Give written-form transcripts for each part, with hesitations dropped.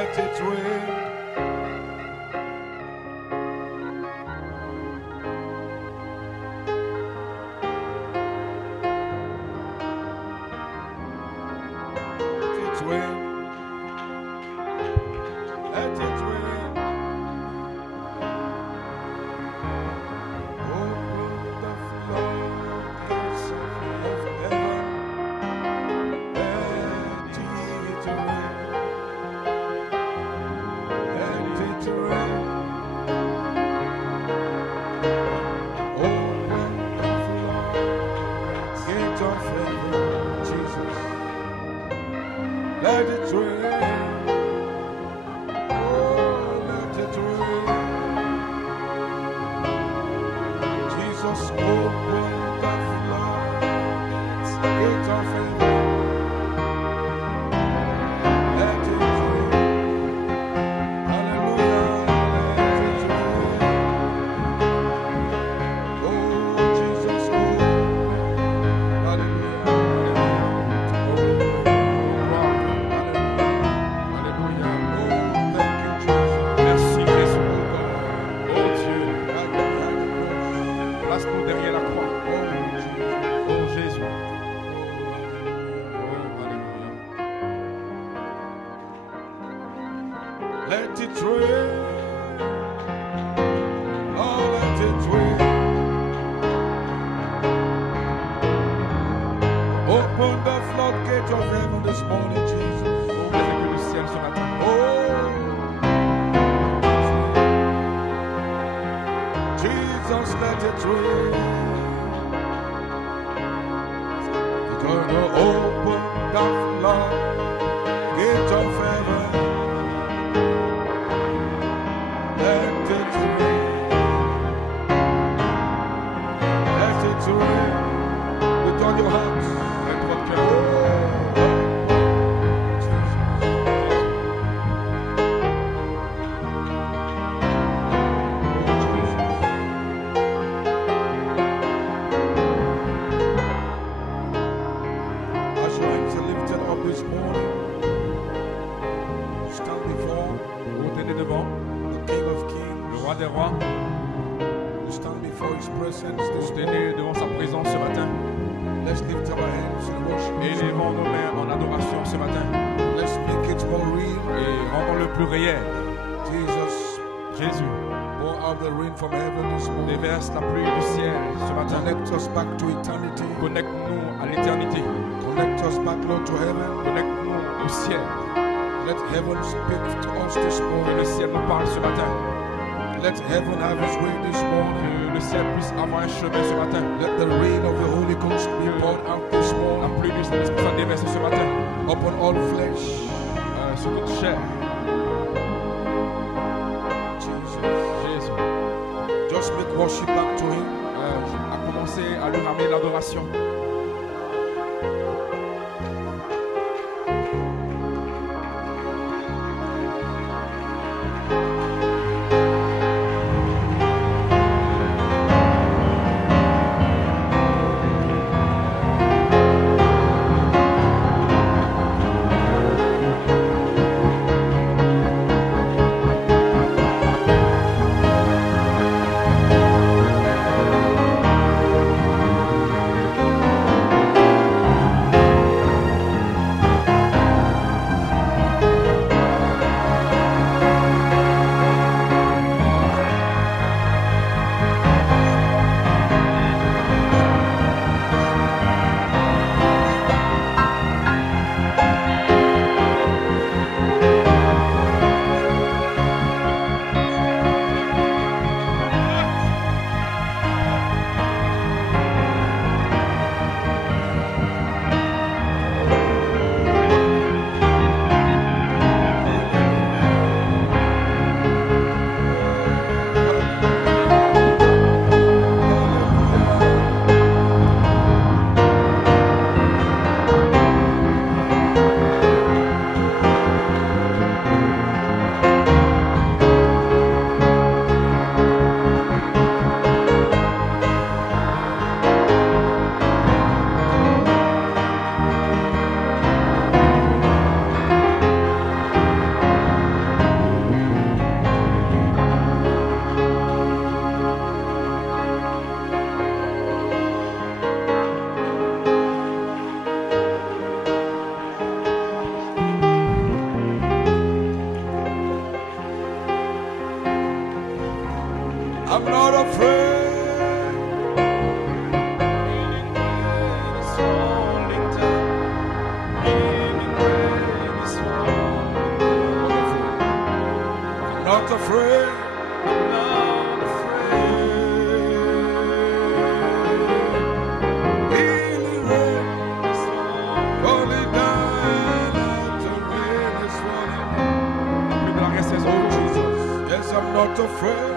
Let it rain. Let it rain. Oh, let it rain. Jesus, open the floodgates of heaven. Let it rain. Hallelujah. Let it rain. Oh, Jesus, open. Hallelujah. Place-nous derrière la croix. Oh Jésus. Oh Alléluia. Let it rain. Oh, let it rain. Open the floodgate of heaven this morning, Jesus. Ouvre les écueils du ciel ce matin. Jesus, let it rain. You're gonna open the floodgate of heaven. Let it rain. Let it rain. With all your heart. Avec votre cœur. This morning, stand before Vous tenez devant the King of le Kings. roi des rois. You stand before His presence this Vous morning. tenez devant sa présence ce matin. Let's lift our hands in worship. Élevons nos mains en adoration ce matin. Let's make it more real. Et rendons-le plus réel. Jesus, Jésus, pour out the rain from heaven this morning. déverse la pluie du ciel ce matin. Connect us back to eternity. Connecte-nous à l'éternité. Connect us back, Lord, to heaven. Connecte-nous au ciel. Let heaven speak to us this Que morning. le ciel nous parle ce matin. Let heaven have His way this morning. Que le ciel puisse avoir un chemin ce matin. Let the rain of the Holy Ghost be poured out this La morning pluie du Saint-Esprit soit déversée ce matin upon all flesh. sur toute chair. Jesus. Jésus. Just make worship back to Him. A commencé à lui ramener l'adoration. Oh, afraid. I'm not afraid. In the rain, falling down after rain is falling. Plus de la saison. Oh Jesus, yes, I'm not afraid.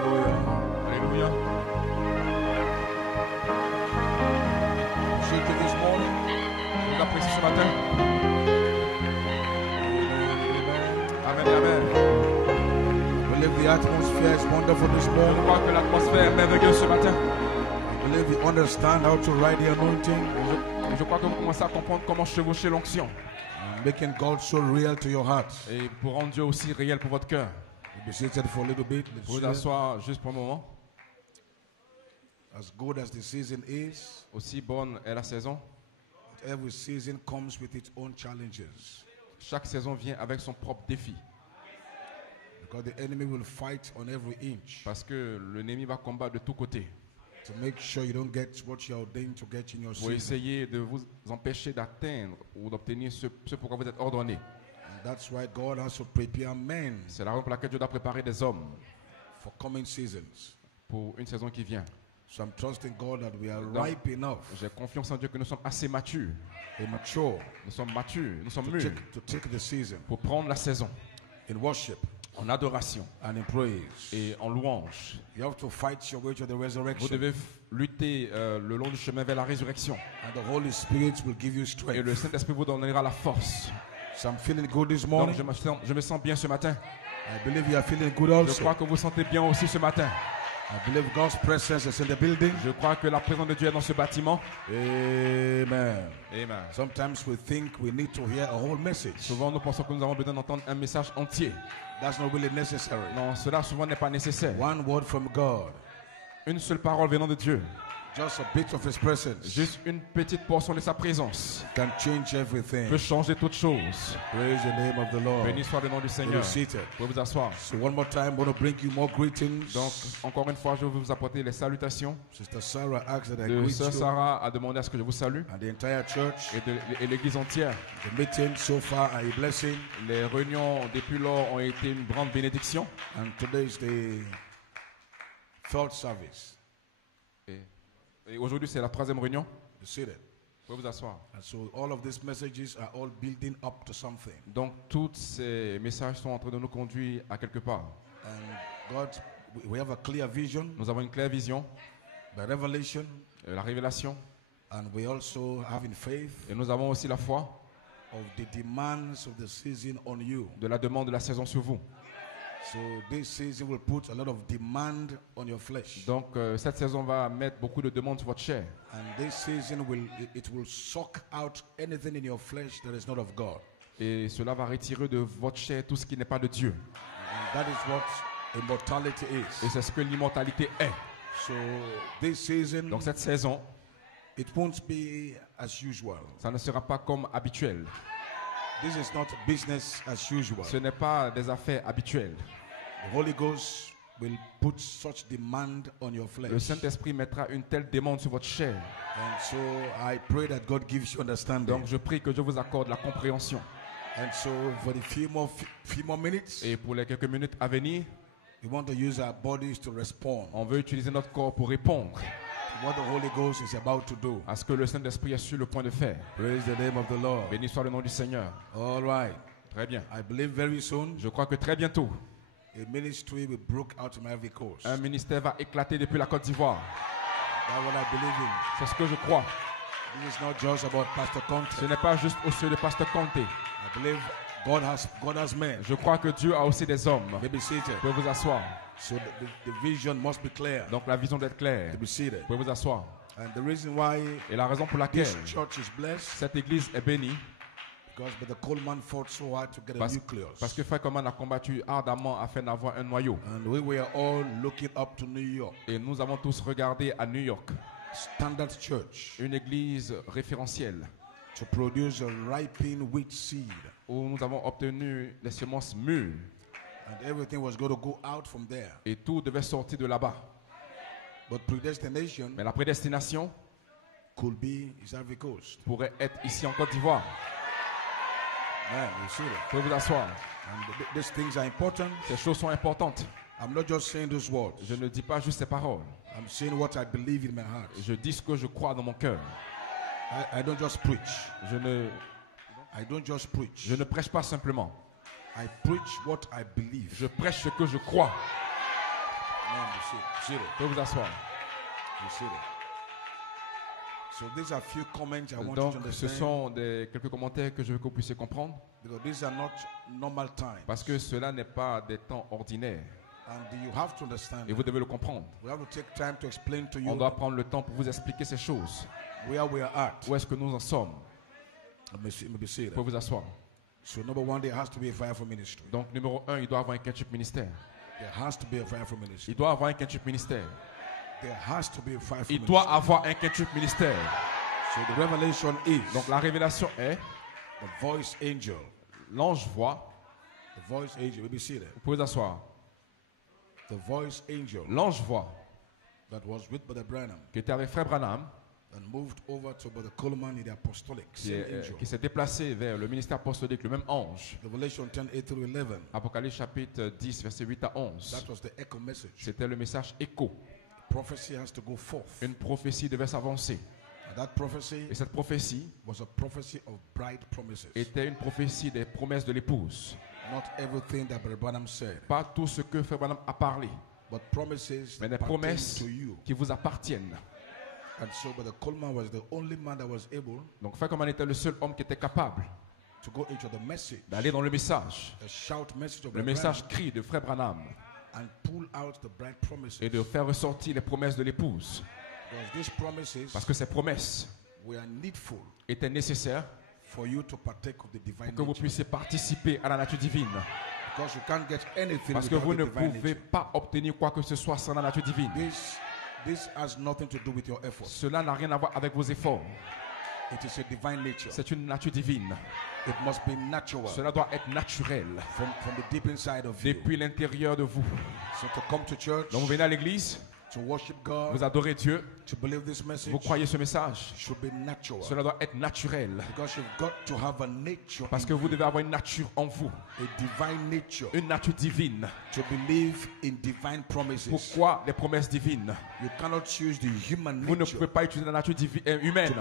Alléluia. Appreciate you this morning. Je vous apprécie ce matin. Amen. Amen et amen. I believe the atmosphere is wonderful this Je morning. crois que l'atmosphère est merveilleuse ce matin. I believe you understand how to ride the anointing Je crois que vous commencez à comprendre comment chevaucher l'onction. and making God so real to your heart. Et pour rendre Dieu aussi réel pour votre cœur. You'll be seated for a little bit. Let's Vous vous share. asseoir juste pour un moment. As good as the season is, Aussi bonne est la saison. every season comes with its own challenges. Chaque saison vient avec son propre défi. Because the enemy will fight on every inch Parce que l'ennemi va combattre de tous côtés. to make sure you don't get what you're ordained to get in your Pour season. essayer de vous empêcher d'atteindre ou d'obtenir ce pourquoi vous êtes ordonné. And that's why God has to prepare men C'est la raison pour laquelle Dieu doit préparer des hommes for coming seasons. pour une saison qui vient. So I'm trusting God that we are Donc, ripe enough J'ai confiance en Dieu que nous sommes assez matures. and mature Nous sommes matures, nous sommes mûrs to take the season pour prendre la saison in worship en adoration and in praise. et en louange. You have to fight your way to the Vous resurrection, devez lutter le long du chemin vers la résurrection. and the Holy Spirit will give you Et strength. le Saint-Esprit vous donnera la force. So I'm feeling good this Donc morning. je me sens bien ce matin. I believe you are feeling good Je also. crois que vous sentez bien aussi ce matin. I believe God's presence is in the building. Je crois que la présence de Dieu est dans ce bâtiment. Amen. Amen. Sometimes we think we need to hear a whole message. Souvent, nous pensons que nous avons besoin d'entendre un message entier. That's not really necessary. Non, cela souvent n'est pas nécessaire. One word from God, Une seule parole venant de Dieu, just a bit of His presence, juste une petite portion de sa présence, can change everything. peut changer toutes choses. Praise the name of the Lord. Béni soit le nom du You Seigneur. are seated. Vous pouvez vous asseoir. So one more time, I want to bring you more greetings. Donc, encore une fois, je vais vous apporter les salutations. Sister Sarah asked that I De greet Sœur you Sarah a demandé à ce que je vous salue. and the entire church. Et l'église entière. The meeting so far are a blessing, Les réunions depuis lors ont été une grande bénédiction. and today is the third service. Et aujourd'hui, c'est la 3e réunion. You see that? Vous pouvez vous asseoir. And so all of these messages are all building up to something. Donc, tous ces messages sont en train de nous conduire à quelque part. And God, we have a clear vision Nous avons une claire vision, by revelation, la révélation, and we also have in faith et nous avons aussi la foi of the demands of the season on you. de la demande de la saison sur vous. So this season will put a lot of demand on your flesh. Donc, cette saison va mettre beaucoup de demandes sur votre chair. And this season will suck out anything in your flesh that is not of God. Et cela va retirer de votre chair tout ce qui n'est pas de Dieu. And that is what immortality Et is. c'est ce que l'immortalité est. So this season, Donc, cette saison, it won't be as usual. ça ne sera pas comme habituel. This is not business as usual. Ce n'est pas des affaires habituelles. The Holy Ghost will put such demand on your Le flesh. Saint-Esprit mettra une telle demande sur votre chair. And so I pray that God gives you understanding. Donc, je prie que Dieu vous accorde la compréhension. And so for the few more minutes, Et pour les quelques minutes à venir, we want to use our bodies to respond on veut utiliser notre corps pour répondre to what the Holy Ghost is about to do. à ce que le Saint-Esprit est sur le point de faire. Praise the name of the Lord. Béni soit le nom du Seigneur. All right. Très bien. I believe very soon Je crois que très bientôt, a ministry will break out from Ivory Coast. un ministère va éclater depuis la Côte d'Ivoire. That's what I believe in. C'est ce que je crois. This is not just about Pastor Ce Conte. n'est pas juste au sujet de Pasteur Conte. I believe God has men. Je crois que Dieu a aussi des hommes. They be seated. Vous pouvez vous asseoir. So the vision must be clear. Donc la vision doit être claire. To be seated. Vous pouvez vous asseoir. And the reason why Et la raison pour laquelle this church is blessed, cette église est bénie, because Brother Coleman fought so hard to get a parce nucleus. que Frère Coman a combattu ardemment afin d'avoir un noyau. And we were all looking up to New York. Et nous avons tous regardé à New York, Standard Church. une église référentielle. to produce a ripened wheat seed. où nous avons obtenu les semences mûres. And everything was going to go out from there. Et tout devait sortir de là-bas. But predestination Mais la prédestination could be East Ivory Coast. pourrait être ici en Côte d'Ivoire. Man, you see that? Vous pouvez vous asseoir. And these things are important. Ces choses sont importantes. I'm not just saying those words. Je ne dis pas juste ces paroles. I'm saying what I believe in my heart. Je dis ce que je crois dans mon cœur. I don't just preach. I don't just preach. Je ne prêche pas simplement. I preach what I believe. Je prêche ce que je crois. Man, you see that? Vous pouvez vous asseoir. You see that? So these are few comments I want you Donc, to ce understand. sont quelques commentaires que je veux que vous puissiez comprendre. Because these are not normal times. Parce que cela n'est pas des temps ordinaires. And you have to understand. Et vous devez le comprendre. We have to take time to explain to On you doit prendre le temps pour vous expliquer ces choses. where we are at. Où est-ce que nous en sommes? Let me say Vous that. pouvez vous asseoir. So number one, there has to be a fire for ministry. Donc, numéro 1, il doit avoir un ketchup ministère. There has to be a fire for ministry. Il doit avoir un ketchup ministère. There has to be a fire for Il ministry. doit avoir un ketchup ministère. So the revelation is Donc, la révélation est the voice angel. l'ange voit. The voice angel. Let me see that. Vous pouvez vous asseoir. The voice angel L'ange voit that was with Brother Branham qui était avec Frère Branham, and moved over to Brother Coleman in the apostolic. qui Same angel. s'est déplacé vers le ministère apostolique, le même ange. Revelation 10, 8 through 11. Apocalypse chapitre 10, verset 8 à 11. That was the echo message. C'était le message écho. Prophecy has to go forth. Une prophétie devait s'avancer. And that prophecy Et cette prophétie was a prophecy of bride promises. était une prophétie des promesses de l'épouse. Not everything that Brother Branham said, Pas tout ce que Frère Branham a parlé, but promises mais that des pertain promesses to you. qui vous appartiennent. And so Brother Coleman was the only man that was able Donc Frère Coleman était le seul homme qui était capable to go into the message, d'aller dans le message, the shout message of le Brother message Branham, cri de Frère Branham, and pull out the bride promises. et de faire ressortir les promesses de l'épouse. Because these promises Parce que ces promesses were needful étaient nécessaires for you to partake of the divine pour que vous nature. puissiez participer à la nature divine. Because you can't get anything Parce que without vous the ne divine pouvez nature. pas obtenir quoi que ce soit sans la nature divine. This has nothing to do with your efforts. Cela n'a rien à voir avec vos efforts. It is a divine nature. C'est une nature divine. It must be natural Cela doit être naturel from the deep inside of you. depuis l'intérieur de vous. So to come to church, Donc vous venez à l'église, to worship God, vous adorez Dieu, to believe this message, vous croyez ce message. should be natural. Cela doit être naturel. Because you've got to have a nature, Parce que vous devez avoir une nature en vous, a divine nature, une nature divine. to believe in divine promises. Pourquoi les promesses divines? You cannot choose the human Vous ne nature pouvez pas utiliser la nature humaine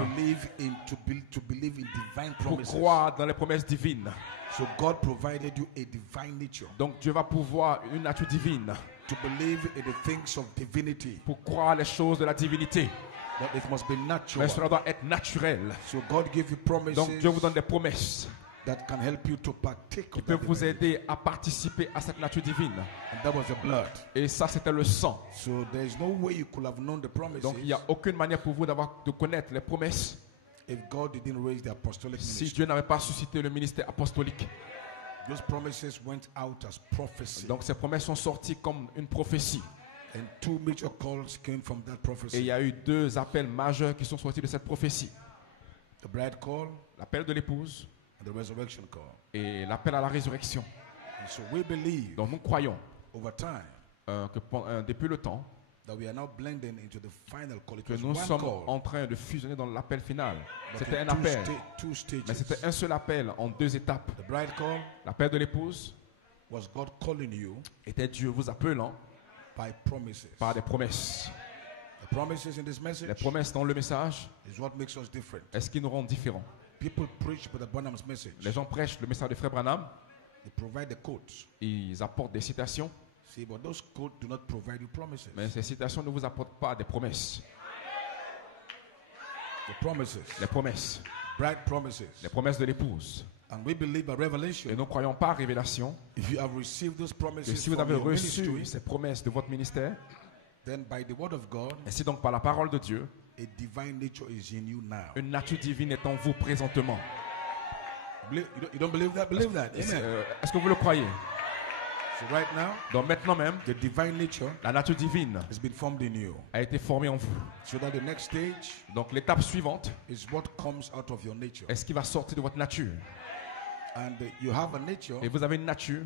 to believe in divine pour promises. croire dans les promesses divines. So God provided you a divine nature Donc Dieu va pouvoir une nature divine to believe in the things of divinity, pour croire les choses de la divinité. but it must be Mais natural. cela doit être naturel. So God give you promises Donc Dieu vous donne des promesses that can help you to partake qui of that peuvent vous divinity. aider à participer à cette nature divine. And that was the blood. Et ça, c'était le sang. So there is no way you could have known the promises Donc il n'y a aucune manière pour vous de connaître les promesses if God didn't raise the apostolic si ministry. Dieu n'avait pas suscité le ministère apostolique. Those promises went out as prophecy. Donc ces promesses sont sorties comme une prophétie. And two major calls came from that Et il prophecy. y a eu deux appels majeurs qui sont sortis de cette prophétie. The bride call L'appel de l'épouse and the resurrection call. et l'appel à la résurrection. And so we believe Donc nous croyons over time depuis le temps that we are now blending into the final call. It que was nous one sommes call, en train de fusionner dans l'appel final. but C'était in un two, appel, two mais stages. c'était un seul appel en deux étapes. The bride call L'appel de l'épouse was God calling you était Dieu vous appelant by promises. par des promesses. The promises in this Les message promesses dans le message is what makes us different. est ce qui nous rend différents. People preach Brother Branham's message. Les gens prêchent le message de Frère Branham, They provide the quotes. ils apportent des citations, See, but those quotes do not provide you promises. mais ces citations ne vous apportent pas des promesses. The promises, Les promesses, bride promises. les promesses de l'épouse. And we believe by Et revelation, nous croyons par révélation if you have received those que promises si vous from avez your reçu ministry, ces promesses de votre ministère, then by the word of God, et si donc par la parole de Dieu, a divine nature is in you now. une nature divine est en vous présentement. You don't believe that? Believe that. Amen. Est-ce que vous le croyez? So right now, Donc maintenant même, the divine nature la nature divine has been formed in you. a été formée en vous. So that the next stage Donc l'étape suivante is what comes out of your nature. est ce qui va sortir de votre nature. And you have a nature, Et vous avez une nature,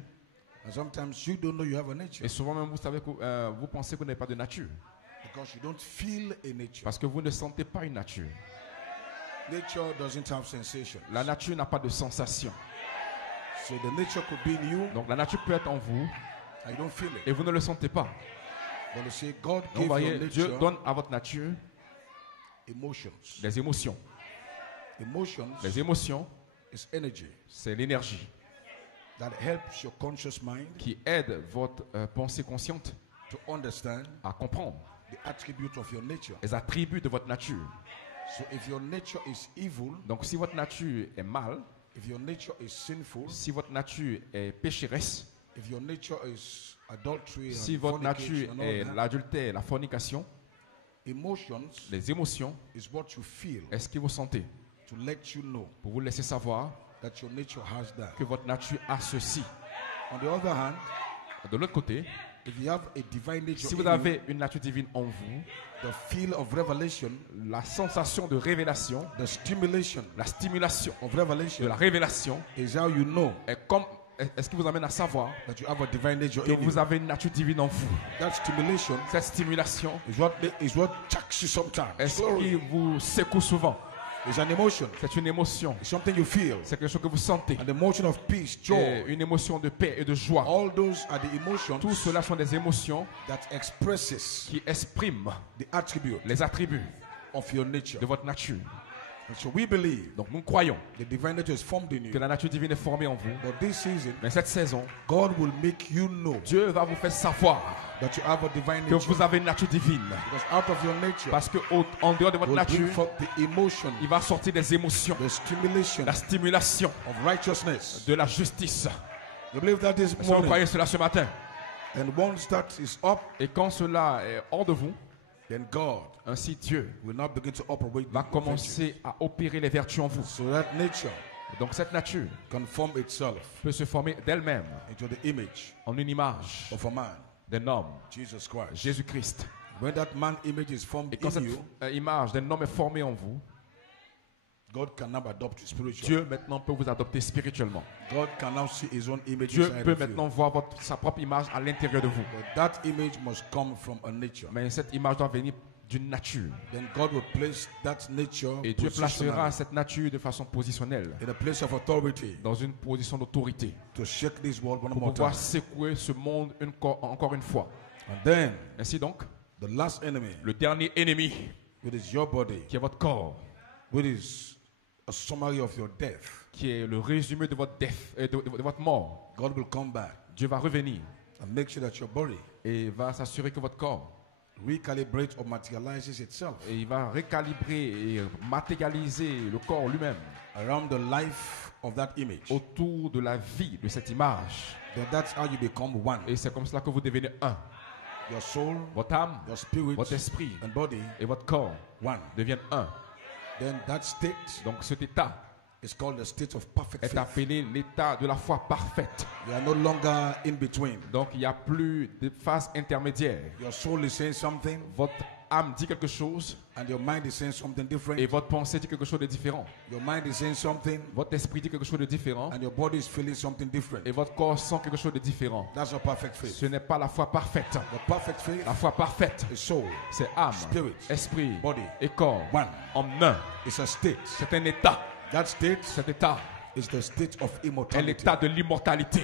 and sometimes you don't know you have a nature et souvent même vous savez que vous pensez que vous n'avez pas de nature. because you don't feel a nature. Parce que vous ne sentez pas une nature. Nature doesn't have sensation. La nature n'a pas de sensation. So the nature could be in you, Donc la nature peut être en vous and you don't feel it. et vous ne le sentez pas. But you say God Donc gave vous voyez, your Dieu nature donne à votre nature emotions. des émotions. Emotions Les émotions, is energy c'est l'énergie that helps your conscious mind qui aide votre pensée consciente to understand à comprendre the attribute of your nature. les attributs de votre nature. So if your nature is evil, Donc si votre nature est mal, if your nature is sinful, si votre nature est pécheresse, if your nature is adultery si and votre nature fornication and est all that, l'adultère, la fornication, emotions les émotions, is what you feel est-ce que vous sentez to let you know pour vous laisser savoir that your nature has that. que votre nature a ceci. On the other hand, De l'autre côté, if you have a divine nature si vous in you, avez une nature divine en vous, the feel of revelation, la sensation de révélation, the stimulation la stimulation of de revelation la révélation is how you know est ce qui vous amène à savoir that you have a divine nature que in you. vous avez une nature divine en vous. That stimulation Cette stimulation is what shocks you sometimes. est ce qui vous secoue souvent. It's an emotion. C'est une émotion. It's something you feel. C'est quelque chose que vous sentez. An emotion of peace, Et joy. une émotion de paix et de joie. All those are the emotions Tout cela sont des émotions that expresses qui expriment the attribute les attributs of your nature. de votre nature. And so we believe Donc nous croyons the divine nature is formed in que you. la nature divine est formée en vous. But this season, Mais cette saison, God will make you know Dieu va vous faire savoir that you have a divine que nature. vous avez une nature divine. Because out of your nature Parce que en dehors de votre will bring nature, forth the emotion, il va sortir des émotions, the stimulation la stimulation of righteousness. de la justice. You believe that this Est-ce que vous morning? croyez cela ce matin? And once that is up, Et quand cela est hors de vous, then God ainsi Dieu will now begin to operate va the virtue. commencer à opérer les vertus en vous. So that nature Donc cette nature can form itself peut se former d'elle-même into the image en une image of a man, d'un homme, Jesus Christ. Jésus-Christ. When that man image is formed Et quand in cette you, image d'un homme est formée en vous, God can now adopt you spiritually. Dieu maintenant peut vous adopter spirituellement. God can now see his own image Dieu inside peut of maintenant you. voir sa propre image à l'intérieur de vous. But that image must come from a nature. Mais cette image doit venir d'une nature. Then God will place that nature Et Dieu placera positionally cette nature de façon positionnelle in a place of authority dans une position d'autorité to shake this world one pour more pouvoir time. secouer ce monde encore une fois. And then Ainsi donc, the last enemy, le dernier ennemi which is your body, qui est votre corps, which is a summary of your death, qui est le résumé de votre de votre mort, God will come back Dieu va revenir and make sure that your body et va s'assurer que votre corps, recalibrates or materializes itself et il va récalibrer et matérialiser le corps lui-même around the life of that image. autour de la vie de cette image. Then that's how you become one. Et c'est comme cela que vous devenez un. Your soul, Votre âme, your spirit, votre esprit and body, et votre corps one. deviennent un. Then that state Donc cet état is called the state of perfect est faith. appelé l'état de la foi parfaite. You are no longer in between. Donc il n'y a plus de phase intermédiaire. Your soul is saying something, Votre âme dit quelque chose and your mind is saying something different. et votre pensée dit quelque chose de différent. Your mind is saying something, Votre esprit dit quelque chose de différent and your body is feeling something different. et votre corps sent quelque chose de différent. That's a perfect faith. Ce n'est pas la foi parfaite. The perfect faith La foi parfaite, is soul, c'est âme, Spirit, esprit body, et corps one. en un. It's a state. C'est un état. That state Cet état is the state of est immortality. l'état de l'immortalité.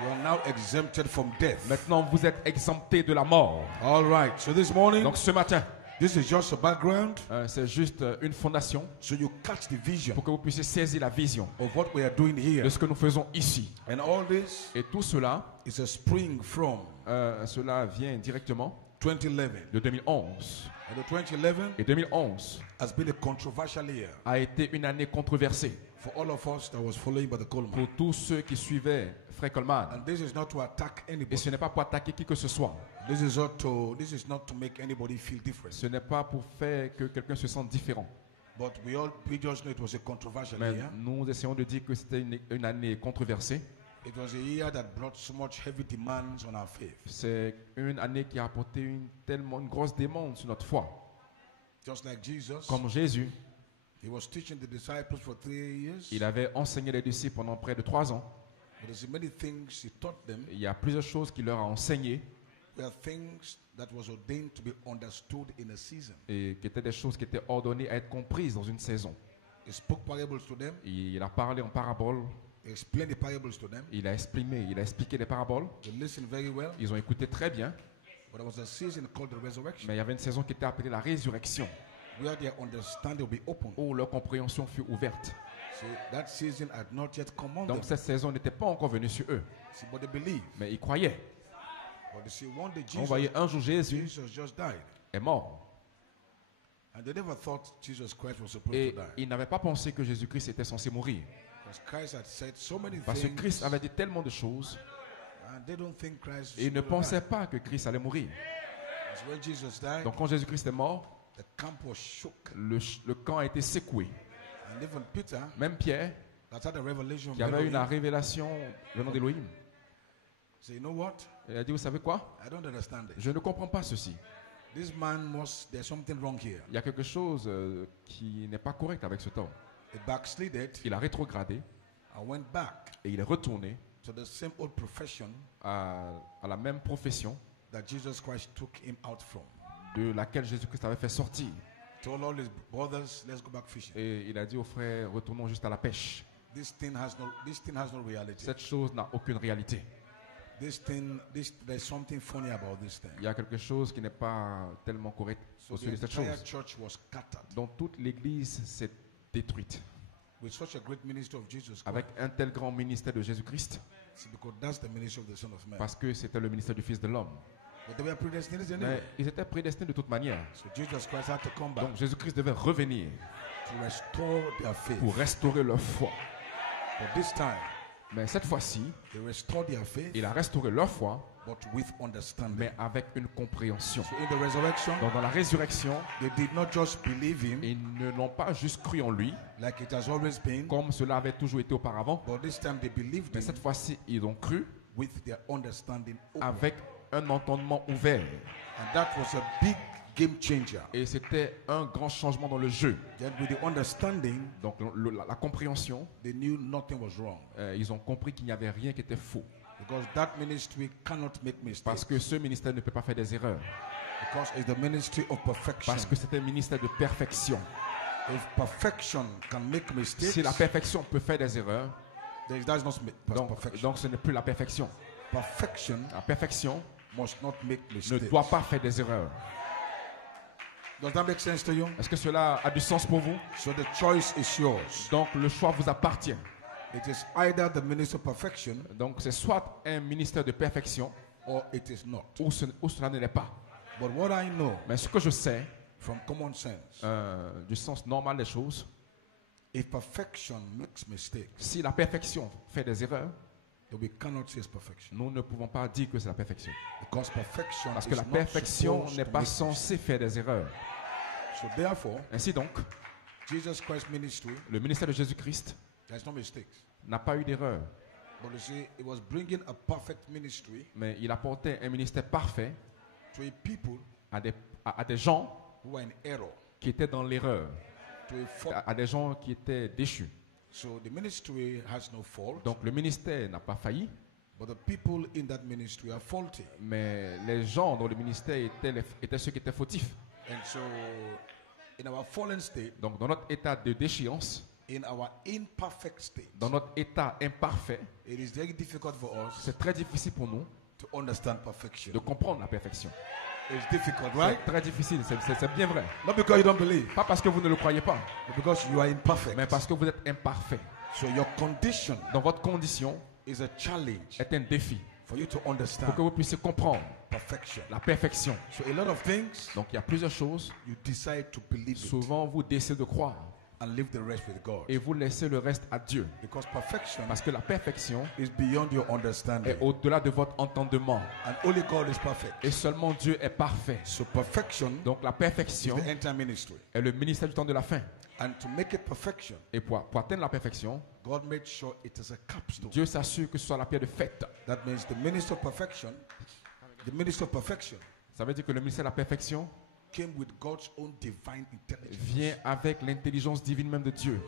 You are now exempted from death. Maintenant, vous êtes exempté de la mort. All right. So this morning, Donc ce matin, this is just a background c'est juste une fondation so you catch the vision pour que vous puissiez saisir la vision of what we are doing here. de ce que nous faisons ici. And all this Et tout cela, is a spring from cela vient directement 2011. de 2011. And the 2011 Et 2011 has been a controversial year a été une année controversée for all of us that was following by the Coleman. pour tous ceux qui suivaient Frère Coleman. And this is not to attack Et anybody. ce n'est pas pour attaquer qui que ce soit. This is not to make anybody feel different. Ce n'est pas pour faire que quelqu'un se sente différent. But we just know it was a controversial Mais year. nous essayons de dire que c'était une année controversée. It was a year that brought so much heavy demands on our faith. C'est une année qui a apporté tellement une grosse demande sur notre foi. Just like Jesus, Comme Jésus, he was teaching the disciples for 3 years. il avait enseigné les disciples pendant près de 3 ans. But there's many things he taught them Il y a plusieurs choses qu'il leur a enseignées were things that was ordained to be understood in a season. et qui étaient des choses qui étaient ordonnées à être comprises dans une saison. He spoke parables to them. Il a parlé en paraboles, He explained the parables to them. il a expliqué les paraboles. They listened very well. Ils ont écouté très bien, But there was a season called the resurrection, mais il y avait une saison qui était appelée la résurrection, where their understanding will be open. où leur compréhension fut ouverte. See, that season had not yet come on Donc them. cette saison n'était pas encore venue sur eux, See, but they believed. mais ils croyaient. But you see, one day On voyait un jour Jésus Jesus just died. est mort. And they never thought Jesus Christ was supposed Et to die. ils n'avaient pas pensé que Jésus-Christ était censé mourir. Because Christ had said so many Parce que things. Christ avait dit tellement de choses, And they don't think Christ et ils ne was gonna pensaient die. pas que Christ allait mourir. So when Jesus died, Donc quand Jésus-Christ est mort, the camp was shook. le camp a été secoué. And even Peter, Même Pierre, that had a revelation, qui avait eu la révélation venant d'Élohim, said, you know what? il a dit, vous savez quoi? I don't understand it. Je ne comprends pas ceci. This man there's something wrong here. Il y a quelque chose qui n'est pas correct avec cet homme. He backslided Il a rétrogradé and went back et il est retourné to the same old profession à la même profession that Jesus Christ took him out from. de laquelle Jésus-Christ avait fait sortir. Told all his brothers, let's go back fishing. Et il a dit aux frères, retournons juste à la pêche. This thing has no reality. Cette chose n'a aucune réalité. There's something funny about this thing. Il y a quelque chose qui n'est pas tellement correct So au sujet the de cette entire chose. church was scattered. Donc toute l'église s'est détruite. With such a great ministry of Jesus Christ. Avec un tel grand ministère de Jésus-Christ, See, because that's the ministry of the Son of Man. parce que c'était le ministère du Fils de l'homme. But they were predestinated Mais anyway. ils étaient prédestinés de toute manière. So Jesus Christ had to come back Donc Jésus-Christ devait revenir to restore their faith. pour restaurer leur foi. But this time, Mais cette fois-ci, they restored their faith, il a restauré leur foi, but with understanding. mais avec une compréhension. So in the resurrection, Donc dans la résurrection, they did not just believe him ils ne l'ont pas juste cru en lui, like it has always been, comme cela avait toujours été auparavant. but this time they believed Mais him cette fois-ci, ils ont cru with their understanding open. avec un entendement ouvert. And that was a big game changer. Et c'était un grand changement dans le jeu. Then with the understanding, Donc la compréhension, they knew nothing was wrong. ils ont compris qu'il n'y avait rien qui était faux. Because that ministry cannot make mistakes. Parce que ce ministère ne peut pas faire des erreurs. Because it's the ministry of perfection. Parce que c'est un ministère de perfection. If perfection can make mistakes, Si la perfection peut faire des erreurs, that's not perfection. donc ce n'est plus la perfection. Perfection La perfection must not make ne mistakes. doit pas faire des erreurs. Does that make sense to you? Est-ce que cela a du sens pour vous? So the choice is yours. Donc le choix vous appartient. It is either the ministry of perfection Donc c'est soit un ministère de perfection or it is not. ou cela ne l'est pas. But what I know Mais ce que je sais from common sense, du sens normal des choses, if perfection makes mistakes, si la perfection fait des erreurs, then we cannot say it's perfection. nous ne pouvons pas dire que c'est la perfection. Because perfection Parce que is la not perfection supposed n'est to pas make censée faire des erreurs. mistakes. So therefore, Ainsi donc, Jesus Christ ministry, le ministère de Jésus-Christ there's no mistakes. n'a pas eu d'erreur, But you see, it was bringing a perfect ministry mais il apportait un ministère parfait to a people à des gens who were in error, qui étaient dans l'erreur, to a fault. à des gens qui étaient déchus. So the ministry has no fault, Donc le ministère n'a pas failli, but the people in that ministry are faulty. mais les gens dans le ministère étaient ceux qui étaient fautifs. And so, in our fallen state, Donc dans notre état de déchéance, in our imperfect state, dans notre état imparfait, it is very difficult for us c'est très difficile pour nous to understand perfection. de comprendre la perfection. It's difficult, C'est right? très difficile, c'est bien vrai. Not because you don't believe, Pas parce que vous ne le croyez pas, but because you are imperfect. mais parce que vous êtes imparfait. So your condition Dans votre condition is a challenge est un défi for you to pour understand que vous puissiez comprendre perfection. la perfection. So a lot of things Donc il y a plusieurs choses. you decide to believe it, Souvent vous décidez de croire. and leave the rest with God. et vous laissez le reste à Dieu. Because perfection Parce que la perfection is beyond your understanding. est au-delà de votre entendement. And only God is perfect. Et seulement Dieu est parfait. So perfection Donc la is perfection the end-time ministry. est le ministère du temps de la fin. And to make it perfection, Et pour atteindre la perfection, God made sure it is a capstone. Dieu s'assure que ce soit la pierre de fête. That means the minister of perfection, Ça veut dire que le ministère de la perfection came with God's own divine intelligence. vient avec l'intelligence divine même de Dieu.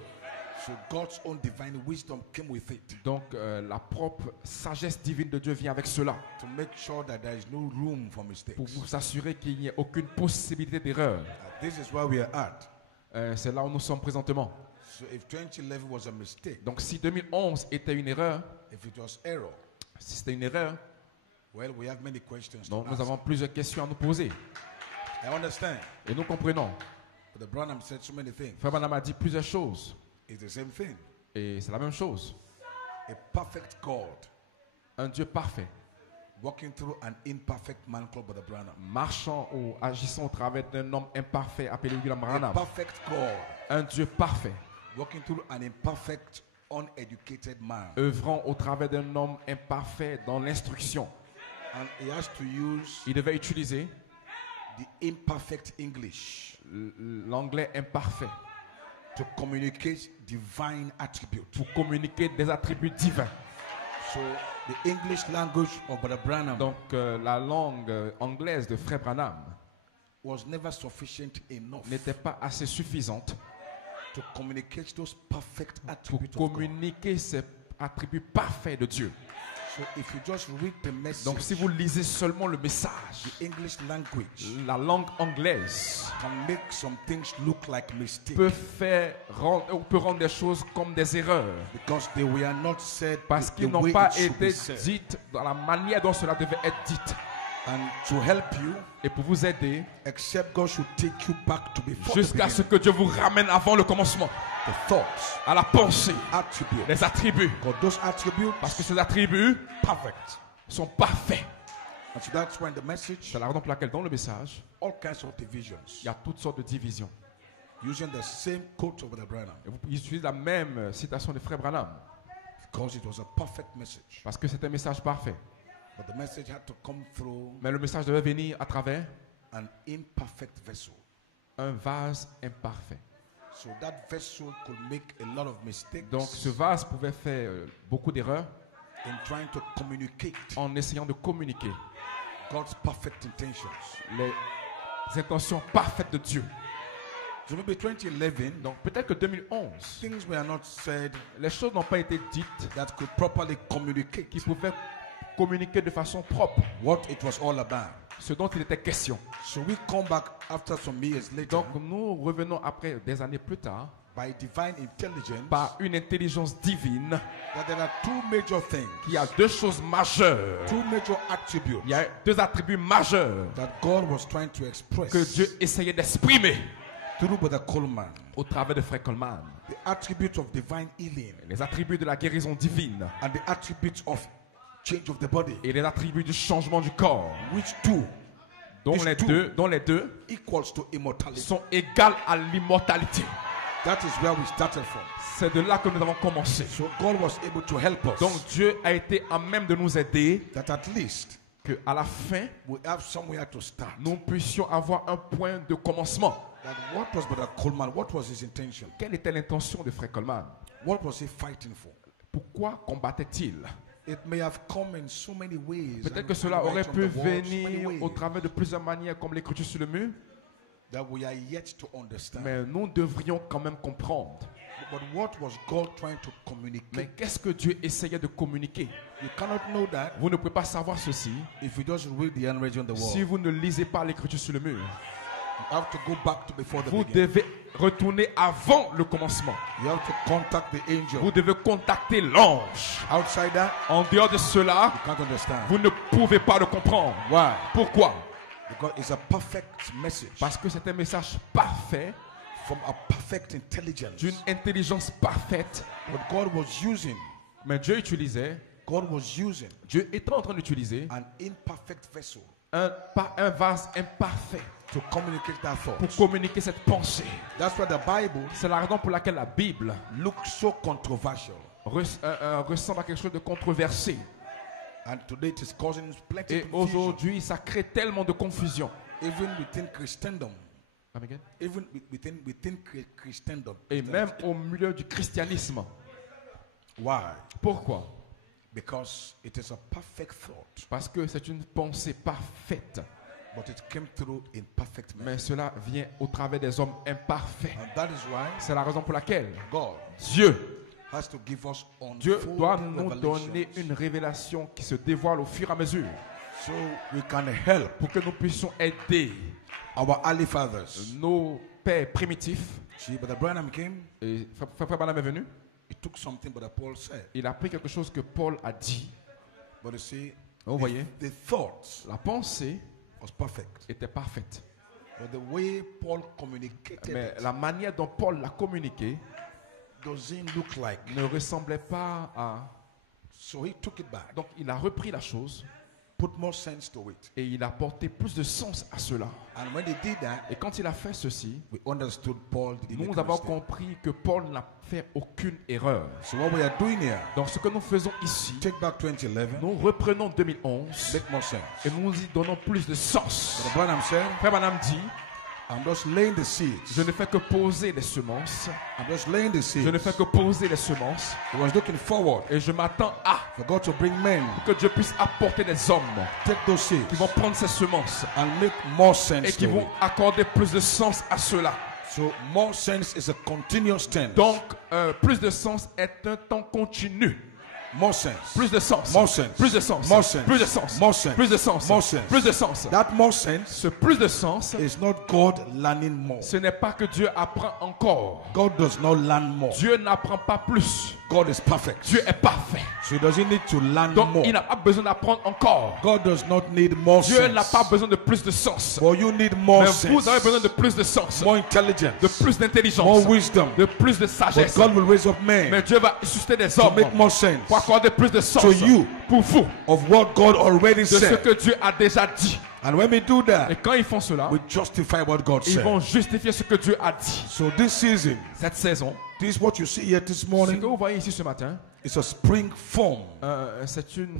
So God's own divine wisdom came with it Donc la propre sagesse divine de Dieu vient avec cela. to make sure that there is no room for mistakes. Pour vous assurer qu'il n'y ait aucune possibilité d'erreur. This is where we are at. C'est là où nous sommes présentement. So if 2011 was a mistake, Donc si 2011 était une erreur, if it was error, si c'était une erreur, well, we have many questions to donc nous ask. avons plusieurs questions à nous poser. I understand. Et nous comprenons. But the Branham said so many things. Frère Branham a dit plusieurs choses. It's the same thing. Et c'est la même chose. A perfect God Un Dieu parfait, walking through an imperfect man called Brother Branham. marchant ou agissant au travers d'un homme imparfait appelé William A Branham. perfect God Un Dieu parfait, walking through an imperfect, uneducated man. œuvrant au travers d'un homme imparfait dans l'instruction. And he has to use Il devait utiliser the imperfect English l'anglais imparfait to communicate divine attributes. pour communiquer des attributs divins. So the English language of Brother Branham Donc la langue anglaise de Frère Branham was never sufficient enough n'était pas assez suffisante to communicate those perfect pour attributes of God. communiquer ces attributs parfaits de Dieu. So if you just read the message, Donc si vous lisez seulement le message, the English language la langue anglaise can make some things look like mistakes peut rendre des choses comme des erreurs because they were not said parce the qu'ils n'ont way pas it should be été said. dites dans la manière dont cela devait être dit. And to help you, Et pour vous aider, except God should take you back to before the jusqu'à ce beginning. que Dieu vous ramène avant le commencement, The thoughts, à la pensée, attributes. les attributs. Because those attributes Parce que ces attributs perfect. sont parfaits. And so that's when the message, C'est la raison pour laquelle dans le message, all kinds of divisions, il y a toutes sortes de divisions. using the same quote of the Branham, Et vous utilisez la même citation de Frère Branham because it was a perfect message. parce que c'est un message parfait. But the message had to come through Mais le message devait venir à travers an imperfect vessel. un vase imparfait. So that vessel could make a lot of mistakes Donc ce vase pouvait faire beaucoup d'erreurs in trying to communicate en essayant de communiquer God's perfect intentions. les intentions parfaites de Dieu. So maybe 2011, Donc peut-être que 2011, things were not said les choses n'ont pas été dites that could properly communicate qui pouvaient communiquer de façon propre what it was all about. ce dont il était question. So we come back after some years later Donc nous revenons après des années plus tard by divine intelligence par une intelligence divine that there are two major things, qui a deux choses majeures. two major attributes Il y a deux attributs majeurs that God was trying to express que Dieu essayait d'exprimer through Brother Coleman. au travers de Frère Coleman. The attributes of divine healing Les attributs de la guérison divine and the attributes of change of the body, et les attributs du changement du corps, which two dont These les deux equals to immortality. sont égales à l'immortalité. That is where we started from. C'est de là que nous avons commencé. So God was able to help us Donc Dieu a été à même de nous aider that at least que à la fin, we have somewhere to start. nous puissions avoir un point de commencement. That what was Brother Coleman? What was his intention? Quelle était l'intention de Frère Coleman? What was he fighting for? Pourquoi combattait-il? It may have come in so many ways. Peut-être and que cela right aurait on pu the wall, so many venir ways au travers de plusieurs manières comme l'écriture sur le mur, that we are yet to understand. mais nous devrions quand même comprendre. But what was God trying to Mais communicate? qu'est-ce que Dieu essayait de communiquer? You cannot know that Vous ne pouvez pas savoir ceci if you just read the unread on the wall. si vous ne lisez pas l'écriture sur le mur. You have to go back to before the Vous beginning. devez retourner avant le commencement. You have to contact the angel. Vous devez contacter l'ange. Outside that, En dehors de cela, you can't understand. vous ne pouvez pas le comprendre. Why? Pourquoi? Because it's a perfect message Parce que c'est un message parfait, from a perfect intelligence. d'une intelligence parfaite. What God was using, Mais Dieu utilisait, God was using Dieu était en train d'utiliser an imperfect vessel un vase imparfait to communicate that pour thought. communiquer cette pensée. That's why the Bible C'est la raison pour laquelle la Bible looks so controversial. ressemble à quelque chose de controversé. And today it is causing plenty Et of confusion. aujourd'hui, ça crée tellement de confusion. Even within Christendom. Come again? Even within Christendom. Et même au milieu du christianisme. Why? Pourquoi? Because it is a perfect thought, Parce que c'est une pensée parfaite. but it came through in perfect man. Mais cela vient au travers des hommes imparfaits. And that is why C'est la raison pour laquelle God Dieu has to give us Dieu doit unfolding nous donner revelations une révélation qui se dévoile au fur et à mesure so we can help pour que nous puissions aider our early fathers. nos pères primitifs. See, Brother Branham came, Et Frère Branham est venu. he took something Brother Paul said. Il a pris quelque chose que Paul a dit. But you see, Vous voyez, the thoughts la pensée was perfect. était parfaite. But the way Paul communicated Mais it la manière dont Paul l'a communiqué doesn't look like. ne ressemblait pas à... So he took it back, Donc il a repris la chose put more sense to it. et il a apporté plus de sens à cela. And when he did that, Et quand il a fait ceci, we understood Paul didn't make nous a avons mistake. compris que Paul n'a fait aucune erreur. So what we are doing here, Donc ce que nous faisons ici, take back 2011, nous reprenons 2011 make more sense. et nous y donnons plus de sens. Brother Branham said, Frère Branham dit, I'm just laying the seeds. je ne fais que poser les semences. I'm just laying the Je seeds. ne fais que poser les semences. He was looking forward Et je m'attends à for God to bring men, que Dieu puisse apporter des hommes take those seeds, qui vont prendre ces semences and make more et sense qui to vont it. accorder plus de sens à cela. So more sense is a continuous tense. Donc, plus de sens est un temps continu. More sense. Plus de sens. More sense. Plus de sens. More sense. Plus de sens. More sense. Plus de sens. More sense. Plus de sens. That more sense Ce plus de sens, is not God learning more. ce n'est pas que Dieu apprend encore. God does not learn more. Dieu n'apprend pas plus. God is perfect. Dieu est parfait. So he doesn't need to learn Donc, more. il n'a pas besoin d'apprendre encore. God does not need more Dieu n'a pas sense. besoin de plus de sens. But you need more Mais vous avez besoin sense, de plus de sens, more intelligence, de plus d'intelligence, more wisdom. de plus de But sagesse. God will raise up men Mais Dieu va susciter des to hommes make more sense pour accorder plus de sens to you pour vous of what God already de ce said. que Dieu a déjà dit. And when we do Et that, quand ils font cela, we justify what God ils said. vont justifier ce que Dieu a dit. So this season, Cette saison, this is what you see here this ce que morning. vous voyez ici ce matin, It's a spring form. c'est une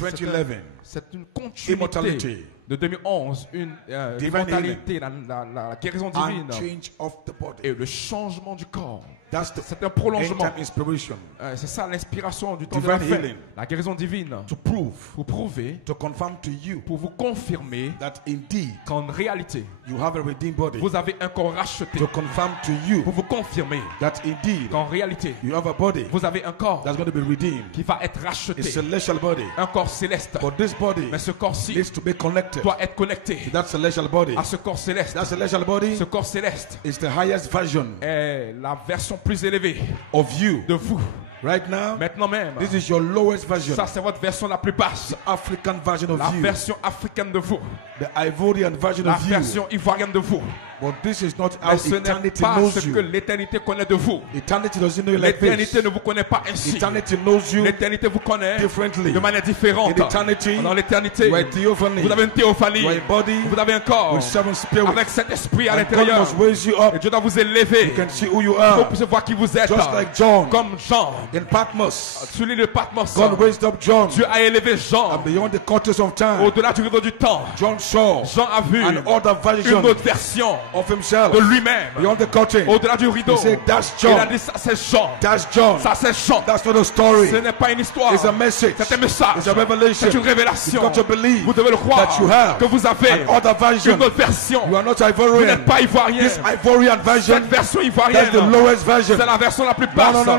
2011. c'est une continuité Immortality. de 2011, une Divine immortalité, la guérison divine And change of the body. et le changement du corps. That's the C'est un end prolongement. time inspiration. C'est ça l'inspiration du temps de Divine la fin. healing. La guérison divine. To prove, Pour prouver, to confirm to you pour vous confirmer that indeed qu'en réalité, you have a redeemed body. vous avez un corps racheté. To confirm to you Pour vous confirmer that indeed qu'en réalité, you have a body vous avez un corps that's going to be redeemed. qui va être A racheté. celestial body. Un corps céleste. But this body Mais ce corps-ci needs to be connected doit être connecté to that celestial body. à ce corps céleste. That celestial body Ce corps céleste is the highest version est la version plus élevée of you. de vous. Right now, Maintenant même, this is your lowest version. ça c'est votre version la plus basse. African version of La you. version africaine de vous. The Ivorian version La of you. version ivoirienne de vous. But this is not how Mais ce n'est eternity pas knows ce que you. l'éternité connaît de vous. Eternity doesn't know you like L'éternité this. ne vous connaît pas ainsi. Eternity knows you L'éternité vous connaît differently. de manière différente. In eternity, Dans l'éternité, you are a theophany. vous avez une théophanie. You are a body Vous avez un corps with seven spirits. avec cet esprit à And God l'intérieur. must raise you up. Et Dieu doit vous élever. You can see who you Pour are. que vous puissiez voir qui vous êtes. Just like John Comme Jean. in Patmos. Sur l'île de Patmos, God raised up John. Dieu a élevé Jean. And beyond the quarters of time, Au-delà du rideau du temps, John saw Jean a vu an other version une autre version of himself. de lui-même. Beyond the curtain. Au-delà du rideau, He said, "That's il a John. dit ça c'est Jean. That's John. Ça c'est Jean. That's not a story. Ce n'est pas une histoire. It's a message. C'est un message. It's a revelation. C'est une révélation. You've got to believe Vous devez le croire that you have que vous avez an other version. une autre version. You are not Vous Ivorian. n'êtes pas ivoirien. This Ivorian version, Cette version ivoirienne, that's the lowest version. c'est la version la plus basse. No. Non,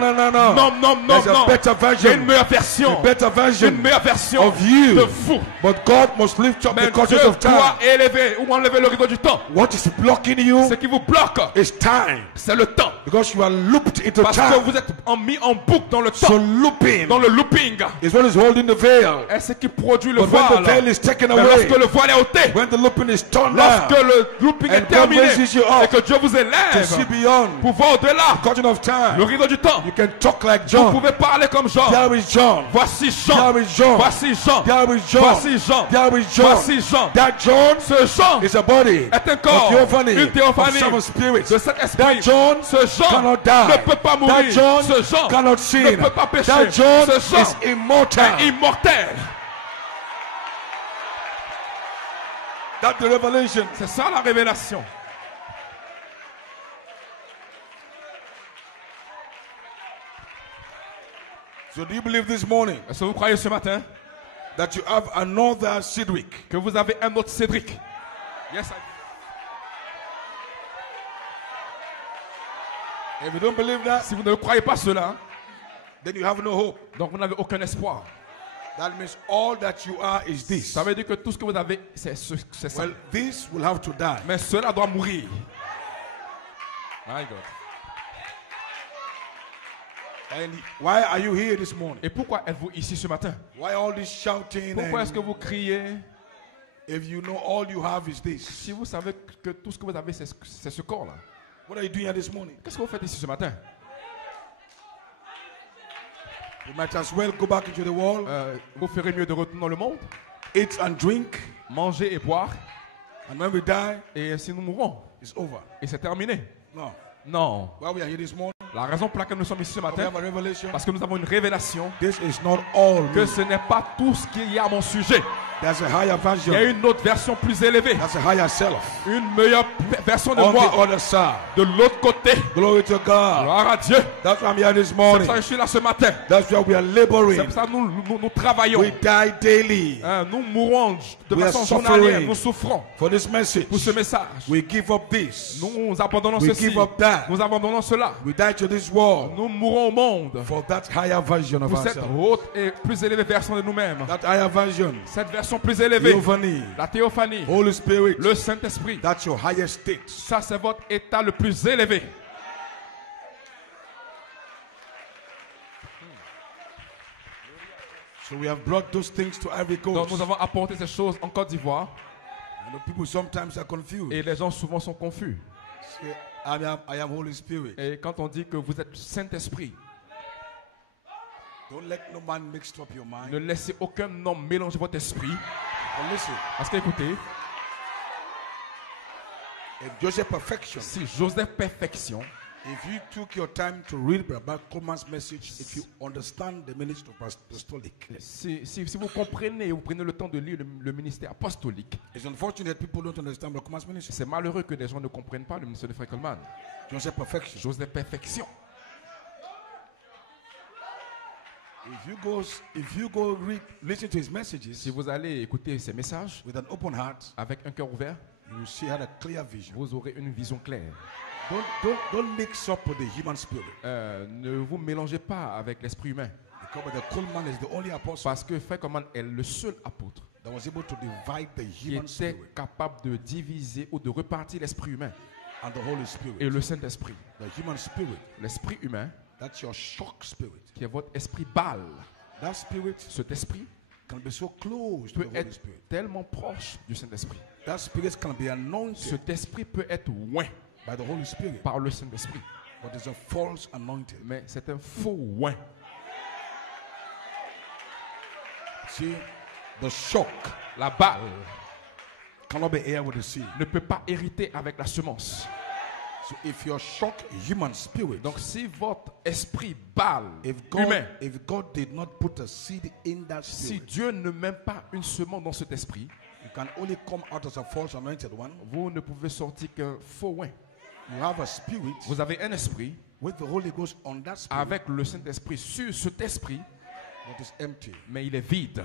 non, non, There's non. a better Il y a version. une meilleure version. A better version Une meilleure version of you. de vous. But God must lift up Mais the curtains Dieu of time. doit élever ou enlever le rideau du temps. What is blocking you Ce qui vous bloque, is time. c'est le temps. Because you are looped into Parce que time. vous êtes mis en boucle dans le So temps, looping dans le looping. is what is holding the veil. Et ce qui produit le But when the voile. veil is taken Mais away, lorsque le voile est ôté, when the looping is torn lorsque down, le looping est and God terminé, raises you up et que Dieu vous to see élève beyond pour voir au-delà the curtain of time, le rideau du temps, you can talk like vous John. pouvez parler comme Jean. There is John. Voici Jean. There is John. Voici Jean. There is John. Voici Jean. There is John. Voici Jean. That John Ce Jean is a body est un corps, of theophany, une théophanie of seven spirits. de cet That esprit. John Ce Jean cannot die. ne peut pas mourir. That John Ce Jean cannot sin. ne peut pas pécher. That John Ce Jean is immortal. est immortel. That's the revelation. C'est ça la révélation. So do you believe this morning Est-ce que vous croyez ce matin that you have another Cedric? que vous avez un autre Cédric? Yes, If you don't believe that, si vous ne croyez pas cela, then you have no hope. donc vous n'avez aucun espoir. That means all that you are is this. Ça veut dire que tout ce que vous avez, c'est ça. Well, this will have to die. Mais cela doit mourir. My God. And why are you here this morning? Et pourquoi êtes-vous ici ce matin? Why all this shouting? Pourquoi est-ce que And vous criez? if you know all you have is this, Si vous savez que tout ce que vous avez, c'est ce corps-là. what are you doing here this morning? Qu'est-ce que vous faites ici ce matin? You might as well go back into the world, Vous ferez mieux de retourner dans le monde, eat and drink, manger et boire. and when we die, Et si nous mourons, it's over. et c'est terminé. No. Non. Why we are here this morning? La raison pour laquelle nous sommes ici ce We matin, have a revelation. parce que nous avons une révélation This is not all. que ce n'est pas tout ce qu'il y a à mon sujet. There's a higher Il y a version. une autre version plus élevée, That's a higher self. une meilleure version de On the moi, other side. de l'autre côté. Glory to God. Gloire à Dieu. That's why I'm here this C'est pour morning. ça que je suis là ce matin. That's why we are C'est laboring. pour ça que nous travaillons. We die daily Hein, nous mourons de We are façon journalière. suffering. Nous souffrons for this message. pour ce message. We give up this. Nous abandonnons We ceci. give up that. Nous abandonnons cela. We die to this world Nous mourons au monde for that higher version of pour cette ourselves. haute et plus élevée version de nous-mêmes. That higher version. Cette version plus élevée, Theophany. la théophanie, Holy Spirit. le Saint-Esprit. That's your highest state. Ça, c'est votre état le plus élevé. So we have brought those things to Ivory Donc, Coast. nous avons apporté ces choses en Côte d'Ivoire I know people sometimes are confused. et les gens souvent sont confus. Say, I am Holy Spirit. Et quand on dit que vous êtes Saint-Esprit, Don't let no man mix up your mind. ne laissez aucun homme mélanger votre esprit. But listen, Parce qu'écoutez, if Joseph perfection, si Joseph Perfection, if you took your time to read Brother Coleman's message, if you understand the ministry of apostolic, si vous comprenez, vous prenez le temps de lire le ministère apostolique, it's unfortunate that people don't understand Brother Coleman's ministry. c'est malheureux que les gens ne comprennent pas le ministère de Frère Coleman. Joseph perfection. Joseph Perfection. If you go read, listen to his messages Si vous allez écouter ces messages with an open heart, avec un cœur ouvert, you will see how a clear vision. vous aurez une vision claire. Don't mix up with the human spirit. Ne vous mélangez pas avec l'esprit humain. Because Brother Coleman is the only apostle Parce que Frère Coleman est le seul apôtre that was able to divide the qui human était spirit capable de diviser ou de repartir l'esprit humain and the Holy Spirit. et le Saint-Esprit. The human spirit, L'esprit humain, that's your shock spirit. qui est votre esprit bâle, That spirit cet esprit can be so close to peut the Holy être Spirit. tellement proche du Saint-Esprit. That spirit can be anointed Cet esprit peut être oint by the Holy Spirit, par le Saint-Esprit, but it's a false anointing. mais c'est un faux oint. See, the shock La balle cannot be aired with the seed. ne peut pas hériter avec la semence. So if your shock human spirit, Donc si votre esprit balle if humain, God did not put a seed in that si spirit, Dieu ne met pas une semence dans cet esprit, you can only come out as a false anointed one. vous ne pouvez sortir qu'un faux oint. You have a spirit Vous avez un esprit with the Holy Ghost on that spirit, avec le Saint-Esprit sur cet esprit, but it's empty. mais il est vide.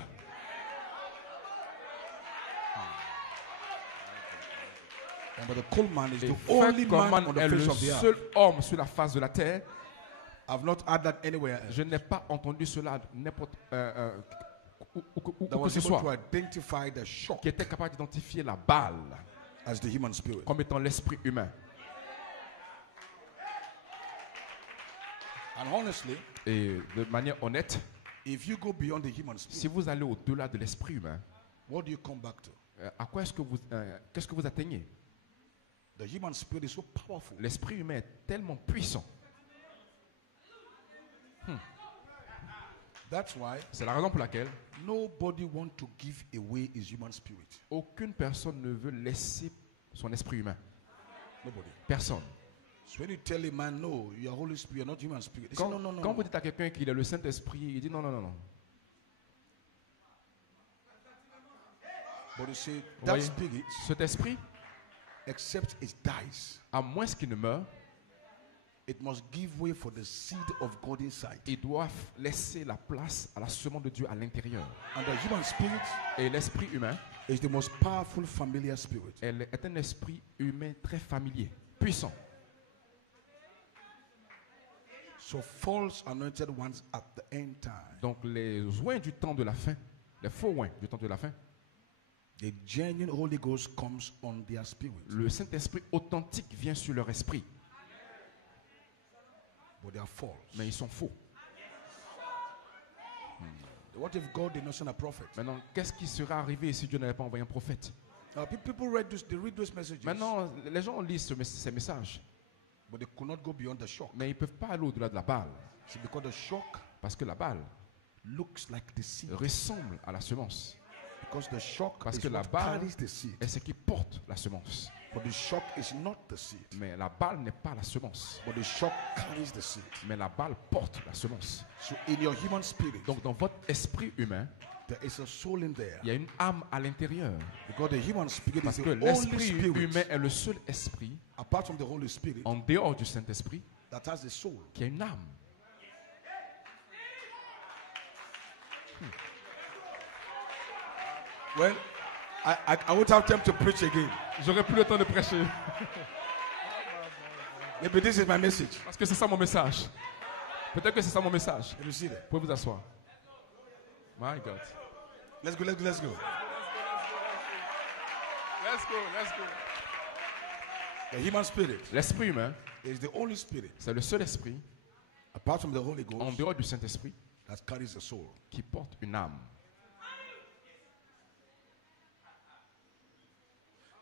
And Brother Coleman is Et the Frère only man Coleman on the est le face of the seul earth. homme sur la face de la terre. I've not heard that anywhere else. Je n'ai pas entendu cela n'importe où That que was ce able to soit, identify the shock qui était capable d'identifier la balle as the human spirit. comme étant l'esprit humain. And honestly, Et de manière honnête, if you go beyond the human si spirit, vous allez au-delà de l'esprit humain, what do you come back to? à quoi est-ce que qu'est-ce que vous atteignez? The human spirit is so powerful. L'esprit humain est tellement puissant. That's why C'est la raison pour laquelle nobody wants to give away his human spirit. aucune personne ne veut laisser son esprit humain. Nobody. Personne. So when you tell a man, no, you are Holy Spirit, you're not human spirit. They say, Quand, no, no, no. quand no. vous dites à quelqu'un qu'il est le Saint-Esprit, il dit non, non, non, non. But you say, Vous that voyez, spirit, cet esprit, except it dies, à moins qu'il ne meure, it must give way for the seed of God inside. il doit laisser la place à la semence de Dieu à l'intérieur. And the human spirit Et l'esprit humain, is the most powerful familiar spirit. elle est un esprit humain très familier, puissant. So false anointed ones at the end time, Donc les oins du temps de la fin, les faux oins du temps de la fin, the genuine Holy Ghost comes on their spirit. le Saint-Esprit authentique vient sur leur esprit, But they are false. mais ils sont faux. What if God did not send a prophet? Maintenant, qu'est-ce qui sera arrivé si Dieu n'avait pas envoyé un prophète? People read this, they read those messages, Maintenant, les gens lisent ces messages, but they could not go beyond the shock. mais ils ne peuvent pas aller au-delà de la balle, See, because the shock parce que la balle looks like the seed. ressemble à la semence. Because the shock Parce is que la what balle carries the seed. est ce qui porte la semence. But the shock is not the seed. Mais la balle n'est pas la semence. But the shock carries the seed. Mais la balle porte la semence. So in your human spirit, Donc dans votre esprit humain, there is a soul in there. il y a une âme à l'intérieur. Because the human spirit is Parce the que only l'esprit spirit, humain est le seul esprit, apart from the Holy Spirit, en dehors du Saint-Esprit, that has a soul. qui a une âme. Well, I won't have time to preach again. J'aurai plus le temps de prêcher. Maybe this is my message. Parce que c'est ça mon message. Peut-être que c'est ça mon message. Can you see that? Vous pouvez vous asseoir. My God. Let's go, let's go, let's go. Let's go, let's go. The human spirit L'esprit humain, is the only spirit, c'est le seul esprit, apart from the Holy en Ghost, dehors du Saint-Esprit, that carries a soul. qui porte une âme.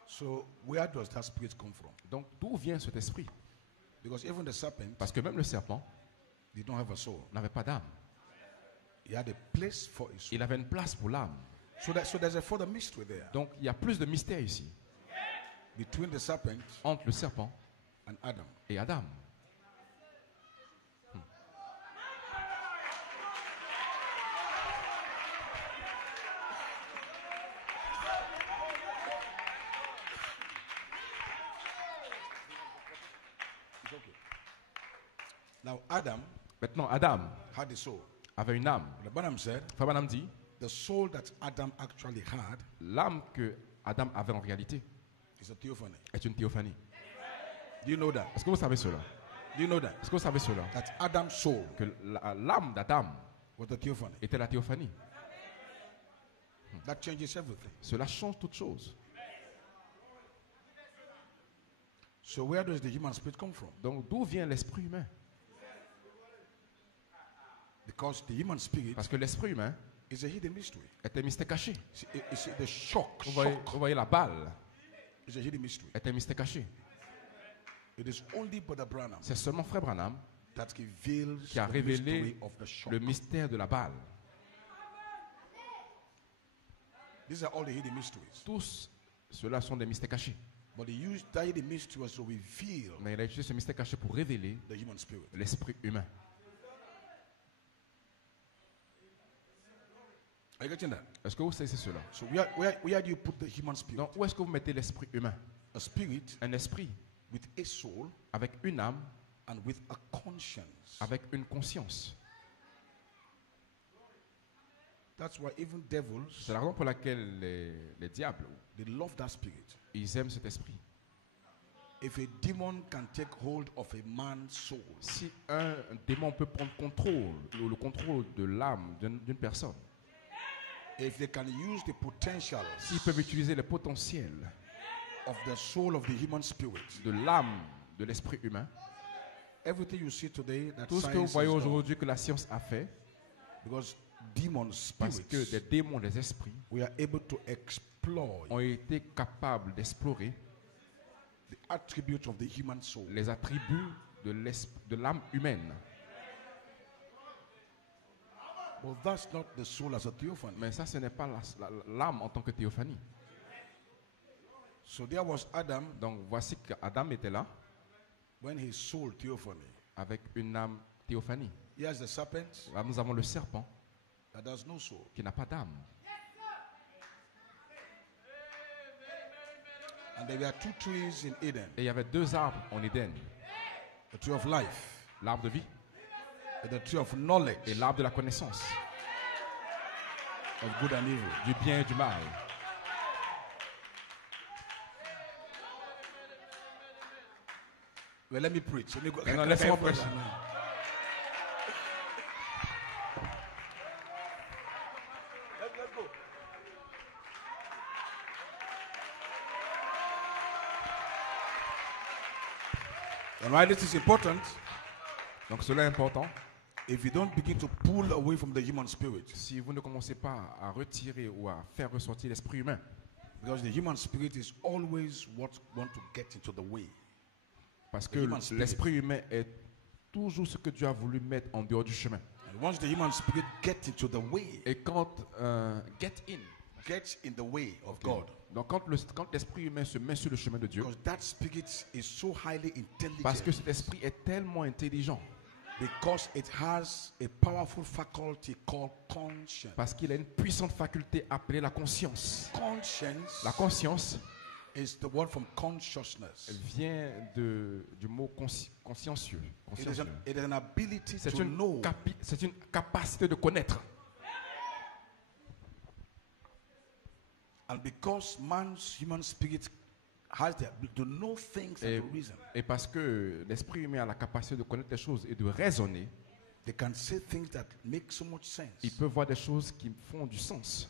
So where does that spirit come from? Donc d'où vient cet esprit? Because even the serpent, Parce que même le serpent they don't have a soul. n'avait pas d'âme. He had a place for his soul. Il avait une place pour l'âme. So there's a further mystery there Donc il y a plus de mystère ici between the serpent entre le serpent and Adam. et Adam. It's okay. Now Adam Maintenant, Adam had a soul. avait une âme. The Branham said Frère Branham dit, the soul that Adam actually had l'âme que Adam avait en réalité is a theophany. est une théophanie. Do you know that? Est-ce que vous savez cela? Do you know that? Est-ce que vous savez cela? That Adam's soul Que l'âme d'Adam was a theophany. était la théophanie. That changes everything. Cela change toute chose. So where does the human spirit come from? Donc d'où vient l'esprit humain? Because the human spirit Parce que l'esprit humain is a hidden mystery. est un mystère caché. It's the shock. Vous voyez la balle Is a hidden mystery. est un mystère caché. It is only Brother Branham C'est seulement Frère Branham that reveals qui a the révélé mystery of the shock. le mystère de la balle. These are all the hidden mysteries. Tous ceux-là sont des mystères cachés. But he used that hidden mystery to reveal Mais il a utilisé ce mystère caché pour révéler the human spirit. l'esprit humain. Are you getting that? Est-ce que vous savez cela? So where do you put the human spirit? Donc où est-ce que vous mettez l'esprit humain? A spirit Un esprit with a soul avec une âme, and with a conscience. avec une conscience. That's why even devils, C'est la raison pour laquelle les diables, they love that spirit. ils aiment cet esprit. If a demon can take hold of a man's soul, Si un démon peut prendre le contrôle de l'âme d'une personne, if they can use the potentials s'ils peuvent utiliser les potentiels of the soul of the human spirit. de l'âme de l'esprit humain. Everything you see today that Tout ce que vous science voyez has done, aujourd'hui que la science a fait, because demon parce que spirits, des démons, des esprits, we are able to explore ont été capables d'explorer the attributes of the human soul. les attributs de l'âme humaine. But that's not the soul as a theophany. Mais ça, ce n'est pas l'âme en tant que théophanie. So there was Adam Donc voici qu'Adam était là when his soul theophany. avec une âme théophanie. Here's the serpent Là, nous avons le serpent that has no soul. qui n'a pas d'âme. And there were two trees in Eden, Et il y avait deux arbres en Éden. the tree of life L'arbre de vie and the tree of knowledge et l'arbre de la connaissance, of good and evil. du bien et du mal. Well, let me preach. Let me go. Non, laisse-moi prêcher. Let's go. And why this is important, Donc cela est important. if you don't begin to pull away from the human spirit, Si vous ne commencez pas à retirer ou à faire ressortir l'esprit humain, because the human spirit is always what want to get into the way. parce que human spirit. l'esprit humain est toujours ce que Dieu a voulu mettre en dehors du chemin. And once the human spirit gets into the way, Et quand gets in the way of God, donc quand l'esprit humain se met sur le chemin de Dieu, because that spirit is so highly parce que intelligent, cet esprit est tellement intelligent, because it has a powerful faculty called conscience. parce qu'il a une puissante faculté appelée la conscience. Conscience La conscience is the word from consciousness. vient du mot consciencieux. It is an ability C'est to une, know. c'est une capacité de connaître. And because man's human spirit has the ability to know things and to reason, Et parce que l'esprit humain a la capacité de connaître les choses et de raisonner, they can say things that make so much sense, il peut voir des choses qui font du sens,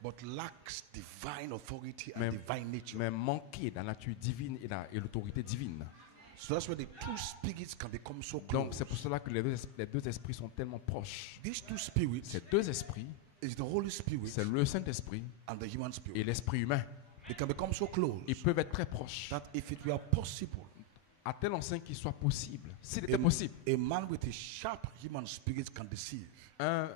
but lacks divine authority and Mais- divine nature. mais manquer la nature divine et l'autorité divine. So that's why the two spirits can become so Donc close. c'est pour cela que les deux esprits sont tellement proches. These two spirits Ces deux esprits, is the Holy Spirit c'est le Saint-Esprit and the human et spirit. l'esprit humain. They can become so close Ils peuvent être très proches. that if it were possible, À tel enseigne qu'il soit possible, s'il était possible, a man with a sharp human spirit can deceive. un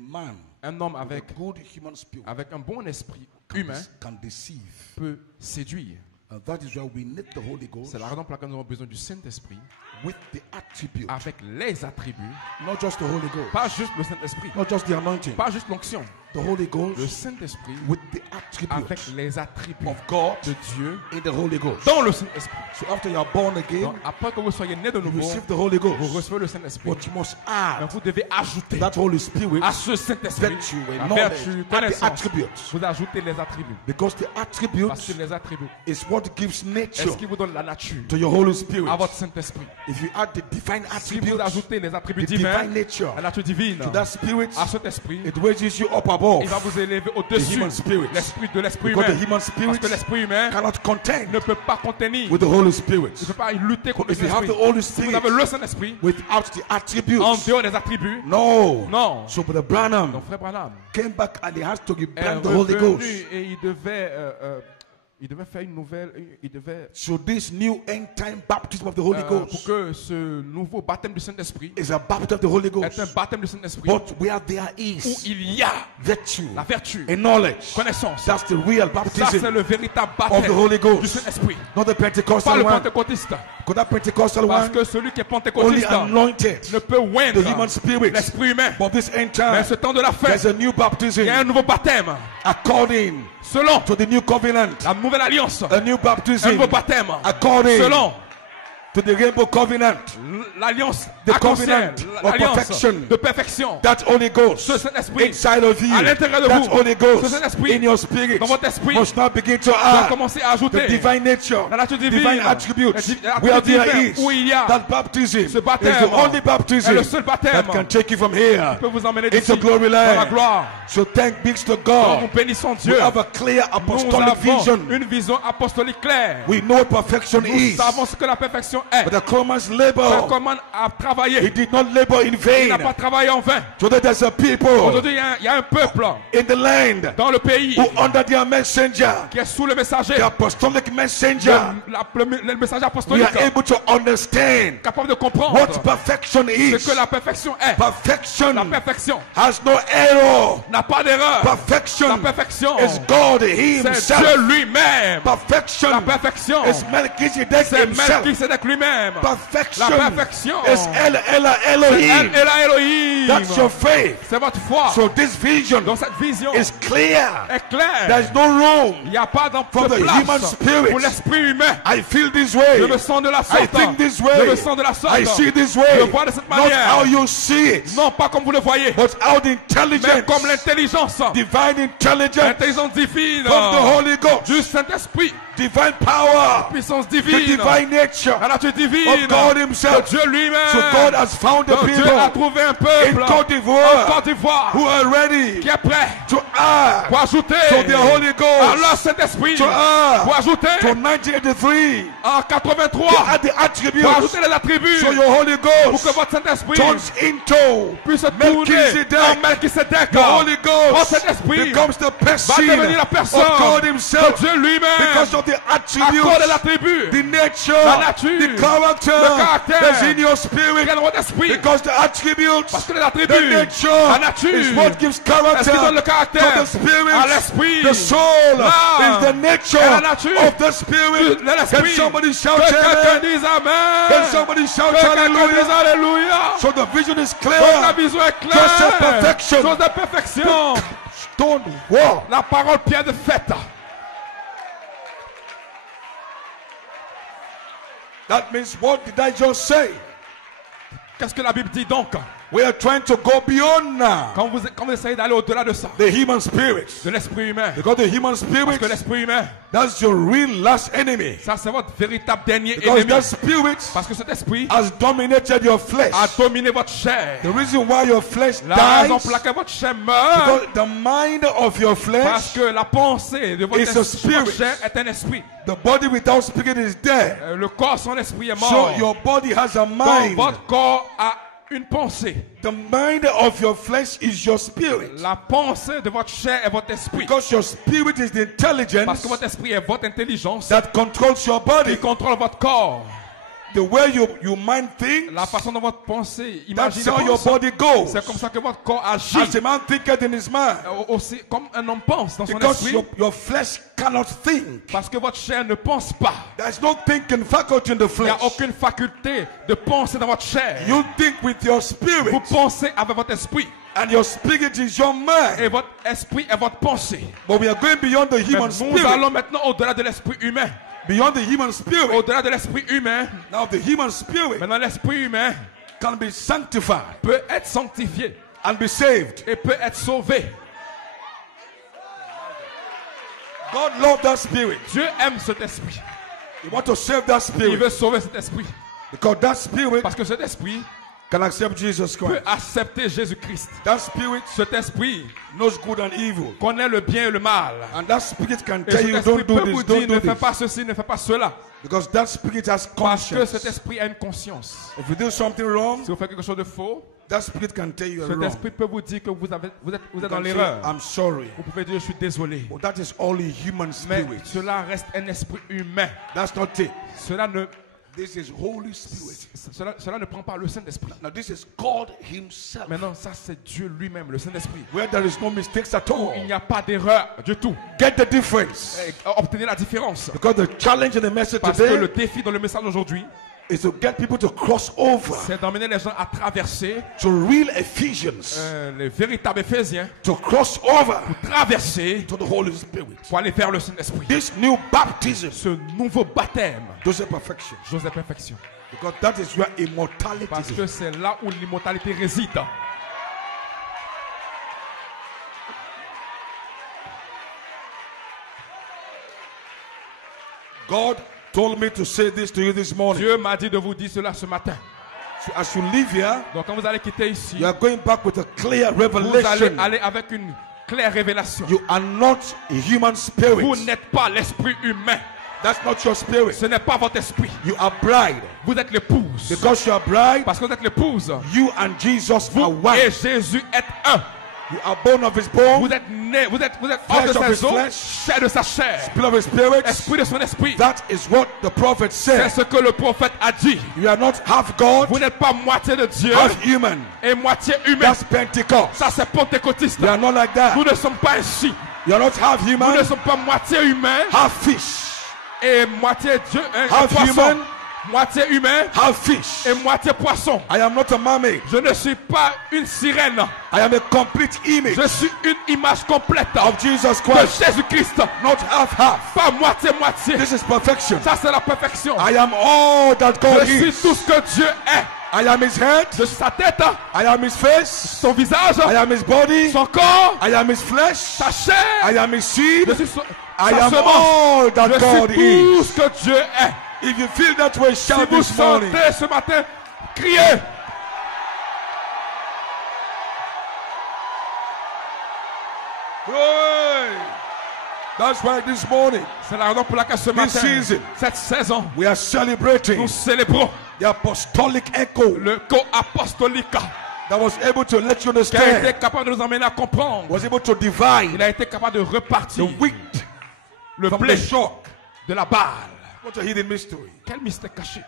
Man homme with a avec good human spirit un bon esprit humain can deceive. peut séduire. And that is why we need the Holy Ghost C'est la raison pour laquelle nous avons besoin du Saint-Esprit with the attribute, avec les attributs, not just the Holy Ghost, pas juste le Saint-Esprit, not just the anointing, pas juste l'onction, the Holy le Ghost Saint-Esprit with the avec attribute les attributs of God de Dieu in the Holy Ghost. dans le Saint-Esprit. So after you are born again, Donc, après que vous soyez né de you nouveau, receive the Holy vous Ghost, recevez le Saint-Esprit. but you must Mais add vous devez ajouter that Holy Spirit à ce Saint-Esprit virtue and la knowledge vertu, and the connaissance. attributes, Vous ajoutez les attributs. because the attributes Parce que les attributs, is what gives est-ce nature qui vous donne la nature to your Holy Spirit. à votre Saint-Esprit? If you add the divine Si vous attributes, ajoutez les attributs the divine divins, nature la nature divine, to that spirit, à cet esprit, it raises you up above. il va vous élever The au-dessus human spirit. l'esprit de l'esprit Because humain. the human Parce spirit que l'esprit humain cannot contend ne peut pas contenir, with the Holy ne Spirit. peut pas lutter contre le If you have Saint-Esprit. the Holy Si vous Spirit avez le Saint-Esprit, without the en attributes, dehors des attributs, no. non. So Brother Branham Donc frère Branham came back and he has to est rebrand the Holy revenu Ghost. et il devait faire une nouvelle, il devait So this new end time baptism of the Holy pour Ghost que ce nouveau baptême du Saint-Esprit is a baptism of the Holy est un Ghost. baptême du Saint-Esprit But where there où is il y a virtue la vertu, and knowledge, connaissance. that's the real Ça c'est baptism le véritable of the baptême Holy du Ghost. Saint-Esprit. Not the Pas Pentecostal le one. pentecôtiste. Because that Pentecostal Parce one que celui qui est only pentecôtiste anointed ne peut oindre the human spirit. l'esprit humain. But this end Mais time, ce temps de la fin, there's a new il y a un baptism nouveau baptême. according Selon to the new covenant. la nouvelle alliance, A new un baptism nouveau baptême. according Selon to the rainbow covenant, l'alliance The arc-en-ciel, covenant of l'alliance perfection. de perfection. that Holy Ghost Ce Saint-Esprit inside of you, à l'intérieur de that vous, Holy ce Ghost Saint-Esprit in your spirit dans votre esprit must now begin to doit add commencer à the ajouter divine nature, la nature divine, divine attributes, la where there divine, is où il y a that baptism ce is baptême, the only est baptism le seul baptême that can take you from here peut vous emmener into d'ici glory dans la land. gloire. So thank be to Donc, God. nous bénissons We Dieu. have a clear Nous apostolic avons vision. une vision apostolique claire. We know what perfection Nous is. savons ce que la perfection est. But the Coleman's Le labor, commande à he travailler. did not labor in Il vain. n'a pas travaillé en vain. So that there's a people Aujourd'hui, il y a un peuple in the land dans le pays who under their messenger, qui est sous le messager, the apostolic messenger, le messager we apostolique, are able to understand capable de comprendre what perfection ce is. que la perfection est. Perfection La perfection has no error. n'a pas d'erreur. La Perfection perfection, is God c'est himself. Dieu lui-même. Perfection La perfection, is Melchizedek c'est himself. Melchizedek lui-même. Perfection La perfection, is El Elohim. El Elohim. That's your faith. C'est votre foi. So this vision Donc cette vision is clear. est claire. There's no room. Il n'y a pas de For the human place spirit. pour l'esprit humain. I feel this way. Je me sens de la I sorte. think this Je way. me sens de la sorte. I see this Je way. vois de cette Not manière. how you see it, Non pas comme vous le voyez, but how the mais intelligence, comme l'intelligence. divine intelligence L'intelligence divine from the Holy Ghost, du Saint-Esprit. divine power, Puissance the divine. divine nature La nature divine. of God De himself. Dieu lui-même. So God has found the Donc Dieu a people trouvé un in peuple Côte en d'Ivoire Côte d'Ivoire who are ready qui est prêt to add pour ajouter to the Holy à leur Ghost, Saint-Esprit, to add pour ajouter to 1983, en to 83, add the pour attributes, ajouter les attributs so your Holy pour que Ghost votre Saint-Esprit turns into puisse tourner en Melchizedek. Melchizedek. The Holy Votre Ghost Saint-Esprit becomes the va person devenir la of personne God de himself Dieu lui-même because of the à cause de attributes, l'attribut the nature, la nature, the character le caractère that's in your qui spirit, est dans votre esprit. because the attributes, Parce que les the attributs, nature la nature, is what gives character est-ce qui donne le to caractère the à spirit. l'esprit. The soul L'âme is the nature est la nature of the spirit. de Can l'esprit. somebody shout Que quelqu'un amen? dise Can Amen. somebody shout Que quelqu'un dise hallelujah? Alléluia. So the vision is Donc la clear. vision est Just a claire. perfection. Chose de perfection. Stone wall. La parole pierre de fête. That means, what did I just say? Qu'est-ce que la Bible dit donc? We are trying to go beyond now Quand vous essayez d'aller au-delà de ça, the human spirit. de l'esprit humain, Because the human parce spirit, que l'esprit humain, that's your real last enemy. ça c'est votre véritable dernier Because ennemi. that spirit Parce que cet esprit has dominated your flesh. a dominé votre chair. The reason why your flesh La raison dies, pour laquelle votre chair meurt, because the mind of your parce flesh, que la pensée de votre, It's a votre spirit. chair est un esprit. the body without spirit is dead. Le corps sans esprit est So mort. your body has a Donc mind. votre corps a une pensée. The mind of your flesh is your spirit. La pensée de votre chair est votre esprit. Because your spirit is the Parce intelligence que votre esprit est votre intelligence that controls your body. qui contrôle votre corps. The way you mind things, La façon dont votre pensée imagine, that's how your body goes. c'est comme ça que votre corps agit. As a man thinketh in his mind. Aussi comme un homme pense dans son Because esprit. your flesh cannot think. Parce que votre chair ne pense pas. There's no thinking faculty in the Il n'y a flesh. aucune faculté de penser dans votre chair. You think with your spirit. Vous pensez avec votre esprit. And your spirit is your mind. Et votre esprit est votre pensée. But we are going beyond the Mais human nous spirit. allons maintenant au-delà de l'esprit humain. Beyond the human spirit. Au-delà de l'esprit humain. Now the human spirit Maintenant l'esprit humain can be sanctified peut être sanctifié and be saved. et peut être sauvé. God loves that spirit. Dieu aime cet esprit. He wants to save that Il spirit. veut sauver cet esprit. Because that spirit Parce que cet esprit can accept Jesus peut Christ. accepter Jésus-Christ. That spirit Cet esprit knows good and evil. connaît le bien et le mal. And that spirit can Et tell cet you, esprit don't do peut this, vous don't dire do ne fais this. pas ceci, ne fais pas cela. Because that spirit has Parce que cet conscience. esprit a une conscience. If you do something wrong, Si vous faites quelque chose de faux, that spirit can tell you you're cet wrong. esprit peut vous dire que vous êtes You dans can say, l'erreur. I'm sorry. Vous pouvez dire je suis désolé. But that is only human Mais spirit. cela reste un esprit humain. That's not it. Cela ne, This is Holy Spirit. cela ne prend pas le Saint-Esprit. Now this is God Himself. Maintenant, ça c'est Dieu lui-même, le Saint-Esprit. Where there is no mistakes at Où all. il n'y a pas d'erreur du tout. Get the difference. Obtenez la différence. Because the challenge in the message Parce que le today défi dans le message d'aujourd'hui is to get people to cross over c'est d'emmener les gens à traverser to real Ephesians, les véritables Éphésiens, to cross over traverser to the Holy Spirit. pour aller vers le Saint-Esprit. This new baptism, Ce nouveau baptême, those are perfection, Joseph Perfection. because that is where immortality Parce is. que c'est là où l'immortalité réside. God told me to say this to you this morning. Dieu m'a dit de vous dire cela ce matin. So as you leave here, Donc quand vous allez quitter ici, you are going back with a clear vous allez revelation. aller avec une claire révélation. You are not a human Vous spirit. n'êtes pas l'esprit humain. That's not your spirit. Ce n'est pas votre esprit. You are bride. Vous êtes l'épouse. Because you are bride, Parce que vous êtes l'épouse. you and Jesus are Vous one. et Jésus êtes un. You are bone of his bone, Vous êtes né, vous êtes Flesh hors of de his ses os, flesh. chair de sa chair, spirit of his spirit. esprit de son esprit. That is what the prophet C'est said. ce que le prophète a dit. You are not half God, Vous n'êtes pas moitié de Dieu half human. et moitié humain. That's Pentecost. Ça c'est pentecôtiste. You are not like that. Nous ne sommes pas ainsi. You are not half Nous ne human, sommes pas moitié humain half fish. et moitié Dieu, Half poisson. human. Moitié humain Half fish. et moitié poisson. I am not a mermaid. Je ne suis pas une sirène. I am a complete image Je suis une image complète of Jesus de Christ. Jésus-Christ. Not half. Pas moitié-moitié. This is perfection. Ça c'est la perfection. I am all that God Je suis is. tout ce que Dieu est. I am his head. Je suis sa tête, I am his face. son visage, I am his body. son corps, I am his flesh. sa chair. I am his seed. Je suis I sa am semence. all that Je God suis tout is. ce que Dieu est. If you feel that way, Si shout vous this morning. sentez ce matin, criez. Hey. That's why this morning C'est la raison pour laquelle ce matin, season, cette saison, we are celebrating nous célébrons the apostolic echo le co-apostolique that was able to let you qui a été understand, capable de nous emmener à comprendre. was able to Il divide a été capable de the repartir wheat le from blé the shock. de la balle. What a hidden mystery. Quel mystère caché.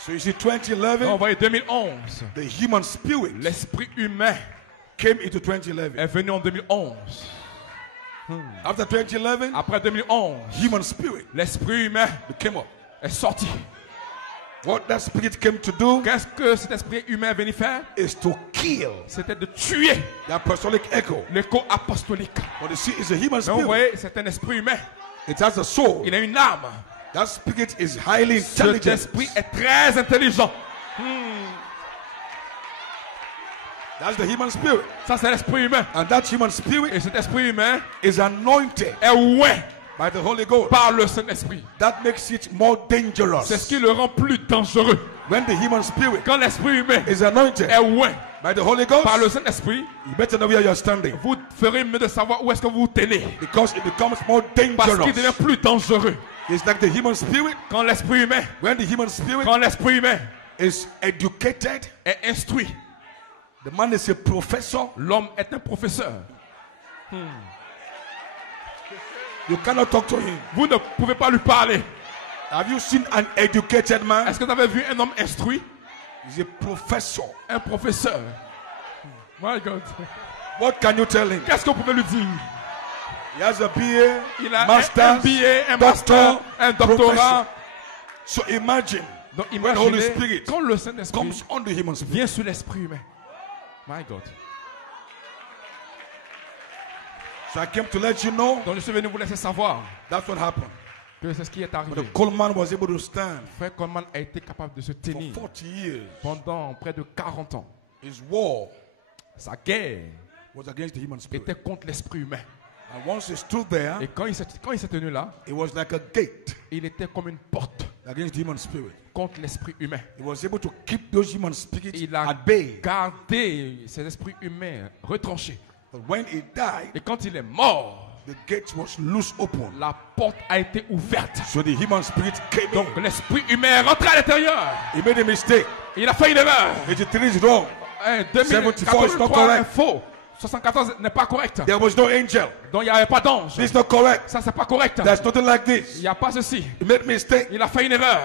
So you see, Donc, 2011, vous voyez, 2011, the human spirit l'esprit humain came into 2011. est venu en 2011. After 2011, Après 2011, human spirit l'esprit humain came up. est sorti. What that spirit came to do Qu'est-ce que cet esprit humain est venu faire? is to kill C'était de tuer the apostolic echo. l'écho apostolique. But you see, it's a human Mais vous spirit. voyez, c'est un esprit humain. It has a soul. Il a une âme. That spirit is highly Cet intelligent. esprit est très intelligent. That's the human spirit. Ça, c'est l'esprit humain. And that human spirit Et cet esprit humain is anointed est oint by the Holy Ghost. par le Saint-Esprit. That makes it more dangerous. C'est ce qui le rend plus dangereux. When the human spirit Quand l'esprit humain is anointed est oint by the Holy Ghost, par le Saint-Esprit, you better know where you're standing. vous ferez mieux de savoir où est-ce que vous vous tenez. Because it becomes more Parce qu'il devient dangerous. plus dangereux. It's like the human spirit. Quand l'esprit humain, When the human spirit quand l'esprit humain is educated, est instruit, the man is a professor. l'homme est un professeur. You cannot talk to him. Vous ne pouvez pas lui parler. Have you seen an educated man? Est-ce que vous avez vu un homme instruit? He's a professor. Un professeur. My God. What can you tell him? Qu'est-ce que vous pouvez lui dire? He has a BA, Il a un master's, MBA, un doctor, master, un doctorat. professor. So imagine Donc when Holy imaginez Spirit quand le Saint-Esprit comes on the human spirit. vient sur l'esprit humain. My God. So I came to let you know Donc je suis venu vous laisser savoir that's what happened. que c'est ce qui est But arrivé. the Coleman was able to stand Frère Coleman a été capable de se for tenir 40 years. pendant près de 40 ans. His war Sa guerre was against the human spirit. était contre l'esprit humain. And once he stood there, Et quand il s'est tenu là, it was like a gate il était comme une porte against the human spirit. contre l'esprit humain. He was able to keep those human spirits Il a at bay. gardé ces esprits humains retranchés. But when he died, Et quand il est mort, the gate was loose open. la porte a été ouverte. So the human spirit came Donc in. l'esprit humain est rentré à l'intérieur. He made a mistake. Il a fait une erreur. 83 is wrong. 74 is not 2083 correct. est faux. 74 n'est pas correct. There was no angel. Donc il n'y avait pas d'ange. This is not correct. Ça, c'est pas correct. There's nothing like Il this. n'y a pas ceci. He made a mistake. Il a fait une erreur.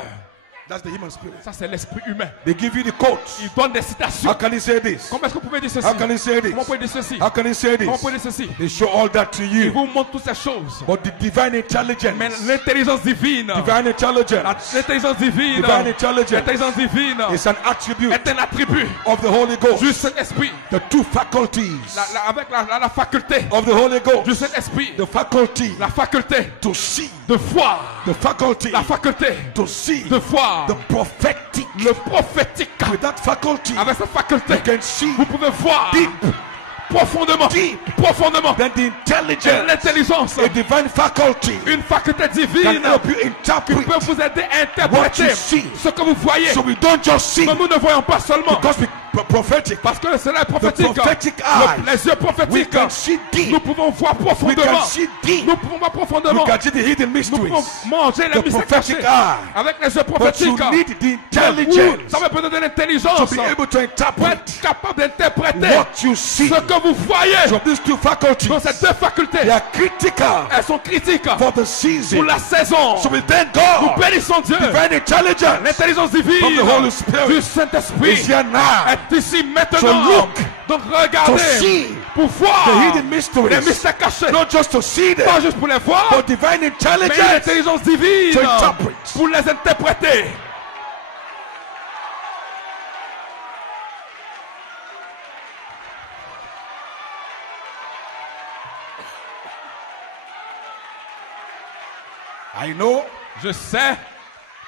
That's the human spirit. Ça, c'est l'esprit humain. They give you the quotes. Il donne des citations. How can he say this? Comment est-ce que vous pouvez dire ceci? How can he say this? Comment vous pouvez dire ceci? How can he say Comment vous this? pouvez dire ceci? They show all that to Il you. vous montre toutes ces choses. But the divine Mais intelligence, l'intelligence divine, l'intelligence divine, divine intelligence l'intelligence divine is an attribute est un attribut of the Holy Ghost. du Saint-Esprit. The two faculties Avec la faculté of the Holy du Ghost. Saint-Esprit. The faculty La faculté to see. de voir. The faculty La faculté to see. de voir. The prophetic. Le prophétique. With that faculty, Avec cette faculté, you can see vous pouvez voir deep. profondément. Profondément. Then the Et intelligence, l'intelligence, a divine faculty, une faculté can divine help you qui interpret. peut vous aider à What interpréter you see. ce que vous voyez. So we don't just see Mais nous ne voyons pas seulement. because we prophetic. Parce que cela est The prophétique. prophetic eye. Les yeux We prophétiques. can see deep. Nous pouvons voir We profondément. can see deep. Nous pouvons voir We profondément. can see the hidden Nous pouvons mysteries. manger les The mystères prophetic cachés. eye. Avec les yeux But you prophétiques. need the Mais vous, intelligence ça veut besoin de to l'intelligence be able to pour interpret être capable d'interpréter what you see. ce que vous voyez. From these two faculties, Dans ces deux facultés, they are critical elles sont critiques for the pour season. la saison. So we thank Nous God. bénissons Dieu. Divine intelligence L'intelligence from divine the Holy Spirit du Saint-Esprit is here now est ici to maintenant. look, Donc to regardez see pour voir the hidden les mysteries. mystères cachés. Not just to see them, Pas juste pour les voir, but divine mais intelligence l'intelligence divine to interpret. pour les interpréter. I know Je sais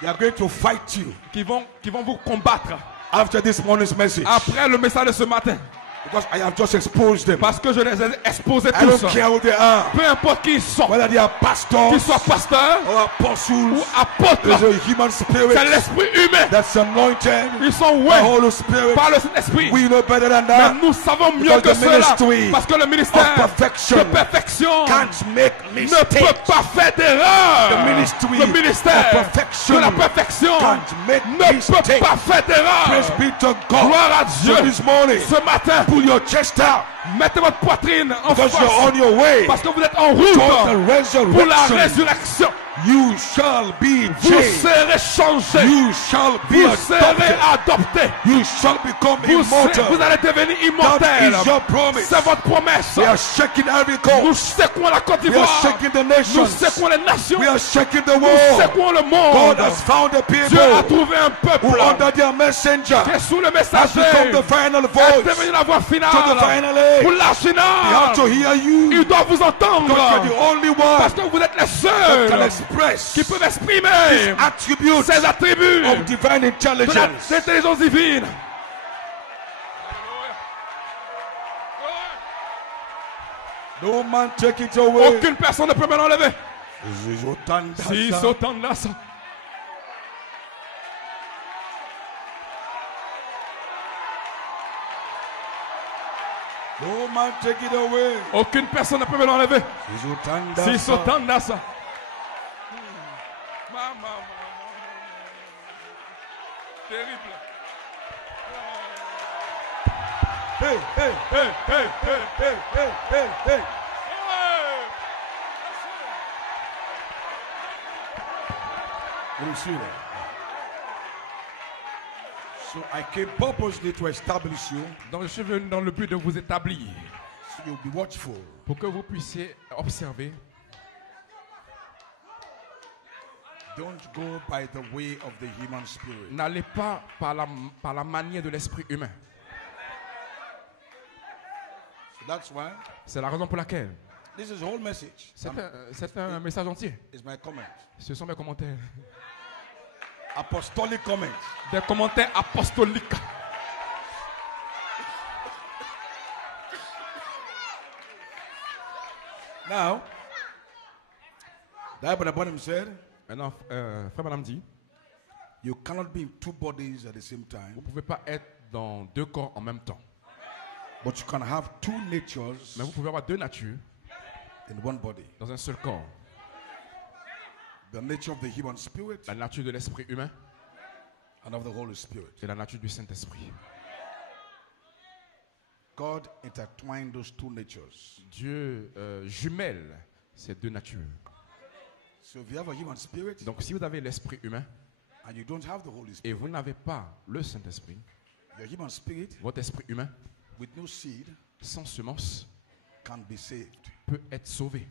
they are going to fight you qu'ils vont vous combattre after this morning's message après le message de ce matin. because I have just exposed them. Parce que je les ai exposés I don't tous. care who they are, Peu importe qui ils sont, whether they are qu'ils pastors soient pasteurs or ou apostles. apôtres, There's a human c'est spirit l'esprit humain. that's anointed Ils sont by oués Holy Spirit. par le Saint-Esprit. We know better than Mais that. nous savons mieux Because que the cela. ministry Parce que le ministère of perfection de perfection Can't make ne mistakes. peut pas faire d'erreur. The ministry Le ministère of perfection de la perfection can't make ne peut mistakes. pas faire Praise d'erreur. be to God. Gloire à Dieu. So this morning, Ce matin, pull your chest out mettez votre poitrine en because you're face. on your way Parce que vous êtes en toward the route pour la resurrection. résurrection. You shall be Vous changed. serez changés. You shall be Vous serez adopted. adoptés. You shall become immortal. Vous allez devenir That immortels. is your promise. C'est votre promesse. We are shaking every Nous coast. secouons la Côte We are d'Ivoire. shaking the Nous nations. secouons les nations. We are shaking the Nous world. secouons le God monde. has found a Dieu a people trouvé un who peuple under their messenger qui est sous le has messager. become the final Est voice devenu la voix to the finale. final Pour age. la They have to finale. hear you. Ils doivent vous entendre. Because you're the only one Parce que vous êtes les that can seuls express qui peuvent exprimer attributes ces attributs of divine de intelligence. l'intelligence divine. No man take it away. Aucune personne ne peut me l'enlever. Si Si sautant là, ça. No man take it away. Aucune personne ne peut me l'enlever. Si sautant là, ça. Terrible. Hey, hey, hey, hey, hey, hey, hey, hey, hey. You don't see that. So I came purposely to establish you, Donc je suis venu dans le but de vous établir so you'll be watchful. pour que vous puissiez observer. Don't go by the way of the human spirit. N'allez pas par la manière de l'esprit humain. So that's why C'est la raison pour laquelle this is the whole message. c'est un message entier. It's my comment. Ce sont mes commentaires. Apostolic comment. Des commentaires apostoliques. Now, Diablo Abonham said, Maintenant, frère Madame dit, you cannot be in two bodies at the same vous time, ne pouvez pas être dans deux corps en même temps. but you can have two natures Mais vous pouvez avoir deux natures in one body. dans un seul corps. The nature of the human spirit La nature de l'esprit humain and of the Holy Spirit. et la nature du Saint-Esprit. God intertwined those two natures. Dieu jumelle ces deux natures. So if you have a human spirit, Donc si vous avez l'esprit humain, and you don't have the Holy et Spirit, vous n'avez pas le Saint-Esprit, your human spirit votre esprit humain, with no seed sans semence, can be saved. peut être sauvé.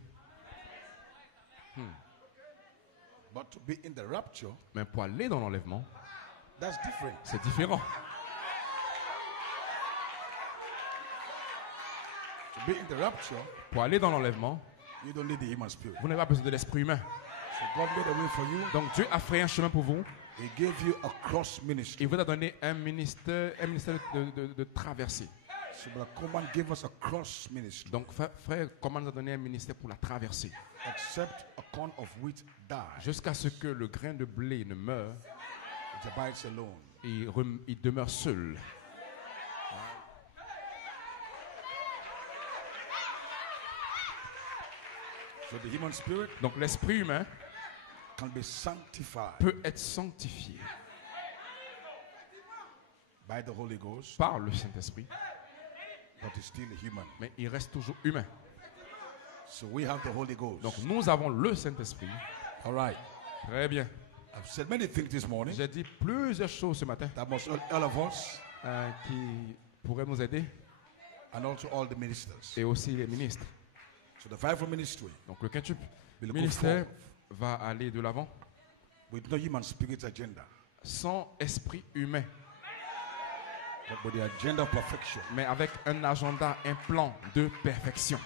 But to be in the rapture, Mais pour aller dans l'enlèvement, that's different. c'est différent. To be in the rapture, Pour aller dans l'enlèvement, you don't need the human spirit. vous n'avez pas besoin de l'esprit humain. So God made a way for you. Donc Dieu a fait un chemin pour vous. He gave you a cross ministry. Il vous a donné un ministère de traversée. So Brother Coleman gave us a cross ministry. Donc frère, comment nous a donné un ministère pour la traversée? Except a corn of wheat die, Jusqu'à ce que le grain de blé ne meure, it abides alone. et il demeure seul. So the human spirit Donc l'esprit humain can be sanctified peut être sanctifié by the Holy Ghost, par le Saint-Esprit, but is still human. mais il reste toujours humain. So we have the Holy Ghost. Donc nous avons le Saint-Esprit. All right. Très bien. I've said many things this morning J'ai dit plusieurs choses ce matin that must all of us qui pourraient nous aider, and also all the ministers. et aussi les ministres. So the fivefold ministry Donc le quintuple will go ministère forward va aller de l'avant with no human spirit agenda, sans esprit humain, but with the agenda of perfection. mais avec un agenda, un plan de perfection,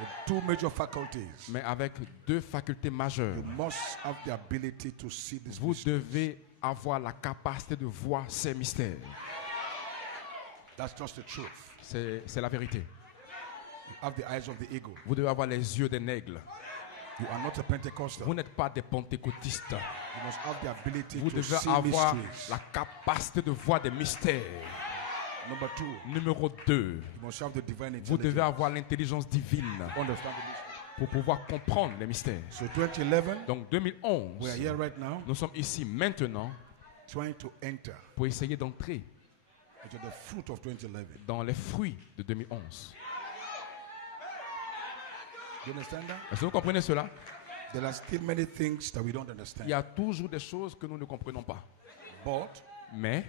With two major faculties. mais avec deux facultés majeures. You must have the ability to see this Vous mystery. devez avoir la capacité de voir ces mystères. That's just the truth. C'est la vérité. You have the eyes of the eagle. Vous devez avoir les yeux d'un aigle. You are not a Pentecostal. Vous n'êtes pas des pentecôtistes. You must have the ability Vous to devez see avoir mysteries. la capacité de voir des mystères. Number two, Numéro 2, you must have the divine vous devez intelligence. avoir l'intelligence divine Understand the mystery. pour pouvoir comprendre les mystères. So 2011, Donc we are 2011, here right now nous sommes ici maintenant trying to enter pour essayer d'entrer into the fruit of 2011. dans les fruits de 2011. You understand that? Est-ce que vous comprenez cela? There are still many things that we don't Il understand. y a toujours des choses que nous ne comprenons pas. But Mais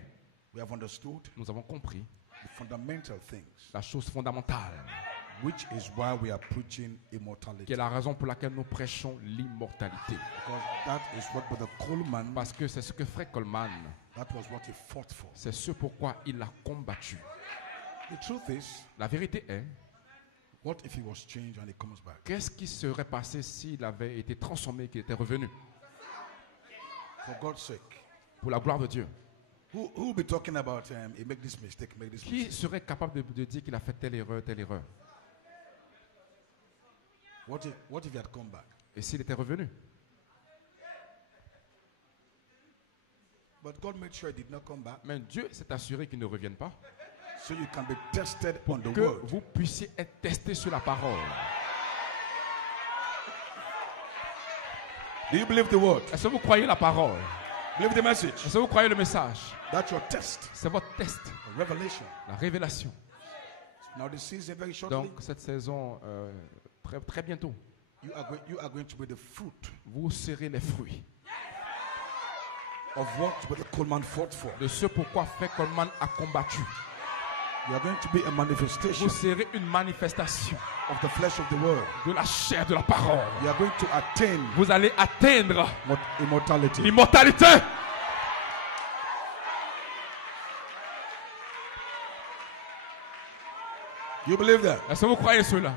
we have understood nous avons compris the fundamental things, la chose fondamentale, which is why we are preaching immortality. qui est la raison pour laquelle nous prêchons l'immortalité. Because that is what Brother Coleman, Parce que c'est ce que Frère Coleman, that was what he fought for. c'est ce pourquoi il a combattu. The truth is, La vérité est, what if he was changed and he comes back? qu'est-ce qui serait passé s'il avait été transformé, qu'il était revenu? For God's sake. Pour la gloire de Dieu. Who will be talking about he make this mistake, make this Qui mistake? serait capable de dire qu'il a fait telle erreur, telle erreur? What if he had come back? Et s'il était revenu? But God made sure he did not come back, Mais Dieu s'est assuré qu'il ne revienne pas so you can be tested pour on the que word. vous puissiez être testé sur la parole. Do you believe the word? Est-ce que vous croyez la parole? Believe the message. Est-ce que vous croyez le message? That's your test, C'est votre test, a revelation. la révélation. Now the season very shortly, Donc cette saison, très, très bientôt, you are going to be the fruit vous serez les fruits of what Brother Coleman fought for. de ce pourquoi Frère Coleman a combattu. You are going to be a manifestation Vous serez une manifestation of the flesh of the word. de la chair, de la parole. You are going to attain Vous allez atteindre immortality. l'immortalité. You believe that? Est-ce que vous croyez cela?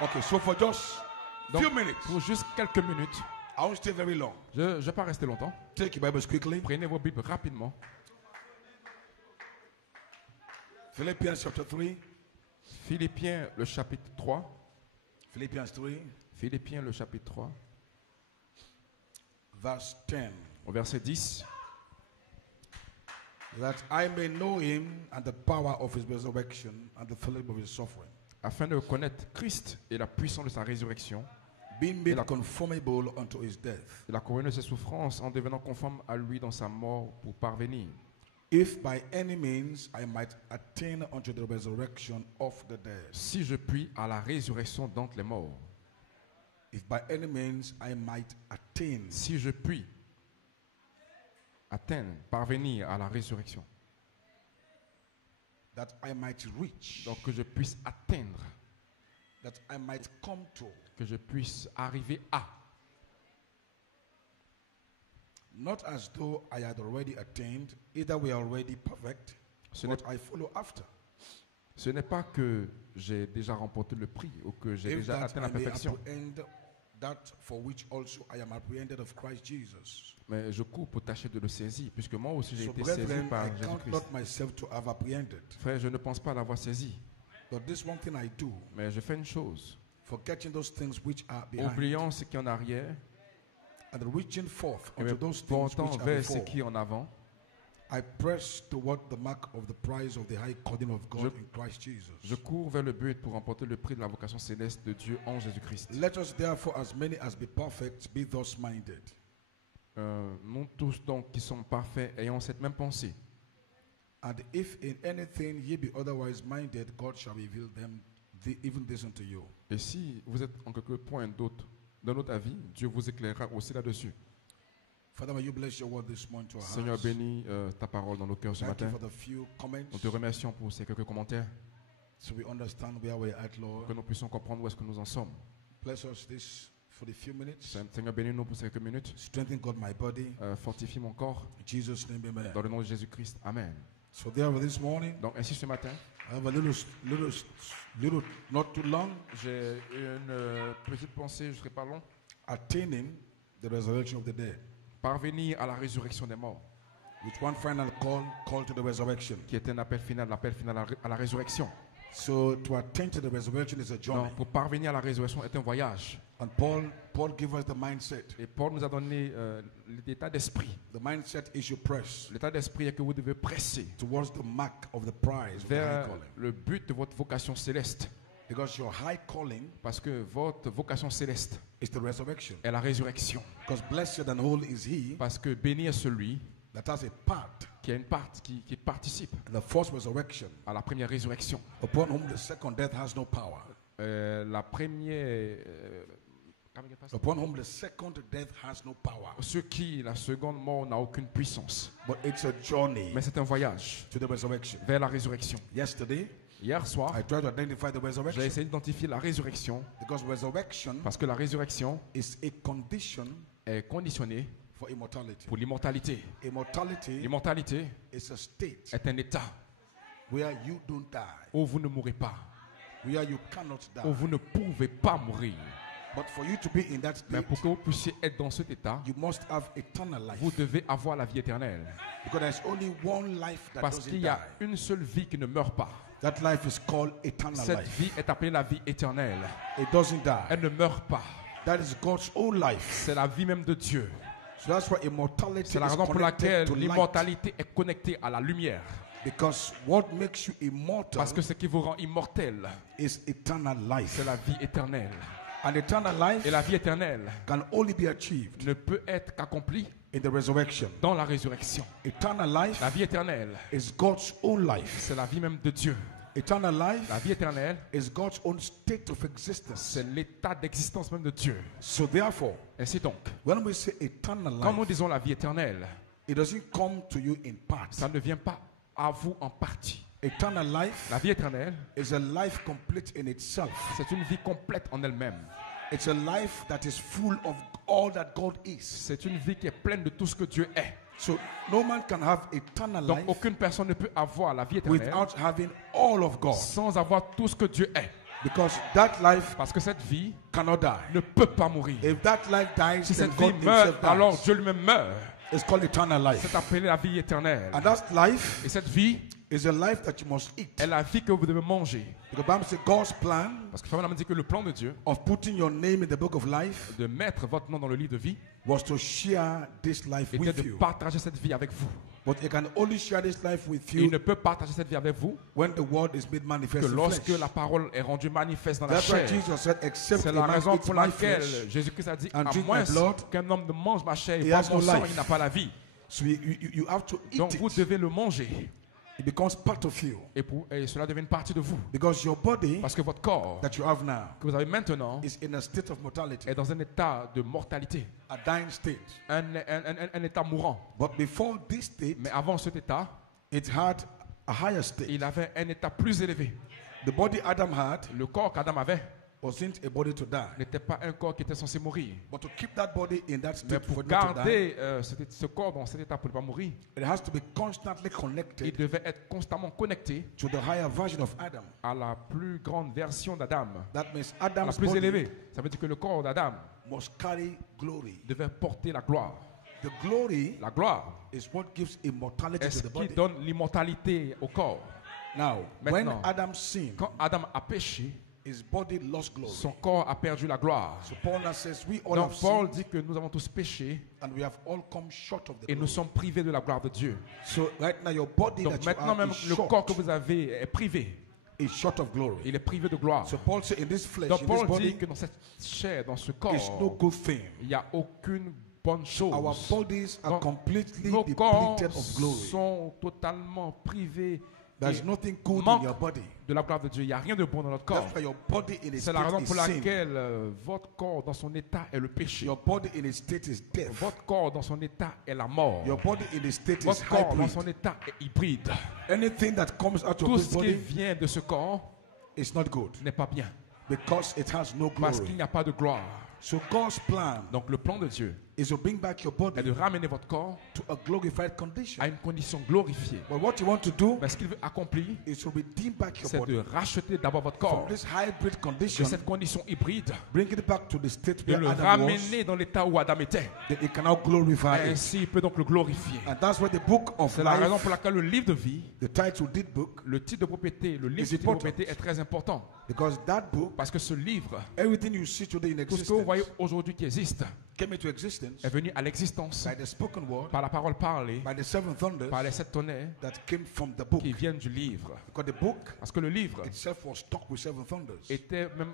Okay, so for just Donc, few minutes, pour juste quelques minutes, I won't stay very long. je ne vais pas rester longtemps. Take your Bibles quickly. Prenez vos Bibles rapidement. Philippians chapter 3. Philippiens, le chapitre 3. Philippians 3, Philippiens, le chapitre 3, verse 10. au verset 10. That I may know him and the power of his resurrection and the fellowship of his suffering, Afin de connaître Christ et la puissance de sa résurrection, being made conformable unto his death, et la couronne de ses souffrances en devenant conforme à lui dans sa mort pour parvenir, if by any means I might attain unto the resurrection of the dead. si je puis, à la résurrection d'entre les morts. If by any means I might attain Si je puis, atteindre, parvenir à la résurrection. That I might reach. Donc que je puisse atteindre, That I might come to. que je puisse arriver à. Not as though I had already attained, either we are already perfect, Ce but n'est- I follow after. Ce n'est pas que j'ai déjà remporté le prix ou que j'ai If déjà that atteint I la may perfection. apprehend that for which also I am apprehended of Christ Jesus. Mais je cours pour tâcher de le saisir, puisque moi aussi j'ai So été saisi brethren, par I count Jésus-Christ. not myself to have apprehended. Frère, je ne pense pas l'avoir saisi, But this one thing I do, mais je fais une chose. forgetting those things which are behind, Oubliant ce qui est en arrière and reaching forth et me unto those things portant which are vers ce before, qui est en avant, I press toward the mark of the prize of the high calling of God Je- in Christ Jesus. je cours vers le but pour remporter le prix de la vocation céleste de Dieu en Jésus-Christ. Let us therefore, as many as be perfect, be thus minded. Nous tous donc qui sommes parfaits, ayons cette même pensée. And if in anything ye be otherwise minded, God shall reveal them, even this unto you. Et si vous êtes en quelque point d'autre dans notre avis, Dieu vous éclairera aussi là-dessus. Father, may you bless your word this morning to our Seigneur, hearts. bénis ta parole dans nos cœurs ce Thank you matin. for the few comments, Nous te remercions pour ces quelques commentaires, so we understand where we're at, Lord. que nous puissions comprendre où est-ce que nous en sommes. Bless us this for the few minutes. Seigneur, bénis-nous pour ces quelques minutes. Strengthen, God, my body. Fortifie mon corps. In Jesus' name, amen. Dans le nom de Jésus-Christ. Amen. So therefore, this morning, Donc ainsi ce matin, I have a little, not too long, j'ai une petite pensée, je ne serai pas long. attaining the resurrection of the dead. Parvenir à la résurrection des morts, With one final call to the resurrection. qui est un appel final à la résurrection. So to attain to the resurrection is a journey. Donc, pour parvenir à la résurrection est un voyage. And Paul gave us the mindset. Et Paul nous a donné l'état d'esprit. The mindset is you press L'état d'esprit est que vous devez presser towards the mark of the prize of the high vers calling. le but de votre vocation céleste. Because your high calling Parce que votre vocation céleste is the resurrection. est la résurrection. Because blessed and holy is he Parce que béni est celui that has a part qui a une part, qui participe in the first resurrection, à la première résurrection. upon whom the second death has no power. La première... Upon whom the second death has no power. Ceux qui, la seconde mort n'a aucune puissance. But it's a journey Mais c'est un voyage to the resurrection. vers la résurrection. Yesterday, Hier soir, I tried to identify the j'ai resurrection. essayé d'identifier la résurrection Because resurrection parce que la résurrection is a condition est conditionnée for immortality. pour l'immortalité. Immortality L'immortalité is a state est un état where you don't die, où vous ne mourrez pas, where you cannot où die. vous ne pouvez pas mourir. But for you to be in that Mais state, pour que vous puissiez être dans cet état, you must have eternal life. vous devez avoir la vie éternelle. Because there's only one life that Parce doesn't qu'il y die. a une seule vie qui ne meurt pas. That life is called eternal Cette life. vie est appelée la vie éternelle. It doesn't die. Elle ne meurt pas. That is God's own life. C'est la vie même de Dieu. So that's why immortality C'est la is raison pour connected laquelle to light. l'immortalité est connectée à la lumière. Because what makes you immortal Parce que ce qui vous rend immortel, is eternal life. c'est la vie éternelle. And eternal life Et la vie éternelle can only be achieved ne peut être qu'accomplie in the resurrection. dans la résurrection. Eternal life La vie éternelle, is God's own life. c'est la vie même de Dieu. Eternal life La vie éternelle, is God's own state of existence. c'est l'état d'existence même de Dieu. So therefore, Ainsi donc, when we say eternal quand nous life, disons la vie éternelle, it doesn't come to you in part. ça ne vient pas à vous en partie. Eternal life La vie éternelle, is a life complete in itself. c'est une vie complète en elle-même. It's a life that is full of all that God is. C'est une vie qui est pleine de tout ce que Dieu est. So no man can have eternal Donc life aucune personne ne peut avoir la vie éternelle without having all of God. sans avoir tout ce que Dieu est. Because that life Parce que cette vie cannot die. ne peut pas mourir. If that life dies, Si then cette vie God meurt, himself alors dies. Dieu lui-même meurt. It's called eternal life. C'est appelé la vie éternelle. And that life Et cette vie is a life that you must eat. est la vie que vous devez manger. Because the Bible says God's plan Parce que la Bible dit que le plan de Dieu of putting your name in the book of life de mettre votre nom dans le livre de vie was to share this life était with de you. partager cette vie avec vous. But you can only share this life with Et il you ne peut partager cette vie avec vous when the word is made manifest que in lorsque flesh. la parole est rendue manifeste dans la That's why chair. Jesus said, except C'est a la man raison eats pour my laquelle flesh, Jésus-Christ a dit, and à drink moins my blood, qu'un homme ne mange ma chair et he boive has mon no sang, life. il n'a pas la vie. so you have to eat Donc vous it. devez le manger. it becomes part of you. et cela devient une partie de vous. Because your body Parce que votre corps that you have now que vous avez maintenant is in a state of mortality, est dans un état de mortalité, a dying state. un état mourant. But before this state, Mais avant cet état, it had a higher state. il avait un état plus élevé. The body Adam had Le corps qu'Adam avait wasn't a body to die. n'était pas un corps qui était censé mourir. But to keep that body in that Mais state pour for it not to die, garder ce corps dans cet état pour ne pas mourir, it has to be constantly il connected devait être constamment connecté to the higher version of Adam. à la plus grande version d'Adam, That means à la Adam's plus body élevée. Ça veut dire que le corps d'Adam must carry glory. devait porter la gloire. The glory La gloire, is what gives immortality est ce to the qui body. donne l'immortalité au corps. Now, when Maintenant, Adam sinned, Quand Adam a péché, his body lost glory. son corps a perdu la gloire. So Paul now says, we all Donc have Paul sinned dit que nous avons tous péché and we have all come short of the et nous glory. sommes privés de la gloire de Dieu. So right now your body Donc that maintenant you même have le corps que vous avez est privé. is short of glory. Il est privé de gloire. So Paul said in this flesh, Donc in this Paul dit body, que dans cette chair, dans ce is no corps, good thing. il n'y a aucune bonne Our chose. bodies are Donc, completely Nos corps depleted of glory. sont totalement privés There's et nothing good in manquent your body. de la gloire de Dieu. Il n'y a rien de bon dans notre corps. That's why your body in its C'est la state raison is pour sin. laquelle votre corps dans son état est le péché. Your body in its state is death. Votre corps dans son état est la mort. Your body in its state is Votre corps dans hybrid. son état est hybride. Anything that comes out of Tout this ce qui body vient de ce corps is not good n'est pas bien because it has no parce qu'il glory. n'y a pas de gloire. So God's plan Donc le plan de Dieu is to bring back your est body de ramener votre corps to a glorified condition. à une condition glorifiée. But what you want to do Mais ce qu'il veut accomplir, is to redeem back your c'est body de racheter d'abord votre from corps this hybrid de condition, cette condition hybride, bring it back to the state de where le Adam was, ramener dans l'état où Adam était. that it can now glorify it. Ainsi, il peut donc le glorifier. And that's why the book of C'est la raison life, pour laquelle le livre de vie, the title deed book, le titre de propriété, le livre It's de titre de important. propriété est très important. because that book, Parce que ce livre, everything you see today in tout ce que vous voyez existence, aujourd'hui qui existe, came into existence est venu à l'existence by the spoken word, par la parole parlée, by the seven thunders par les 7 tonnerres that came from the book. qui viennent du livre. Because the book Parce que le livre itself was stuck with seven thunders. était même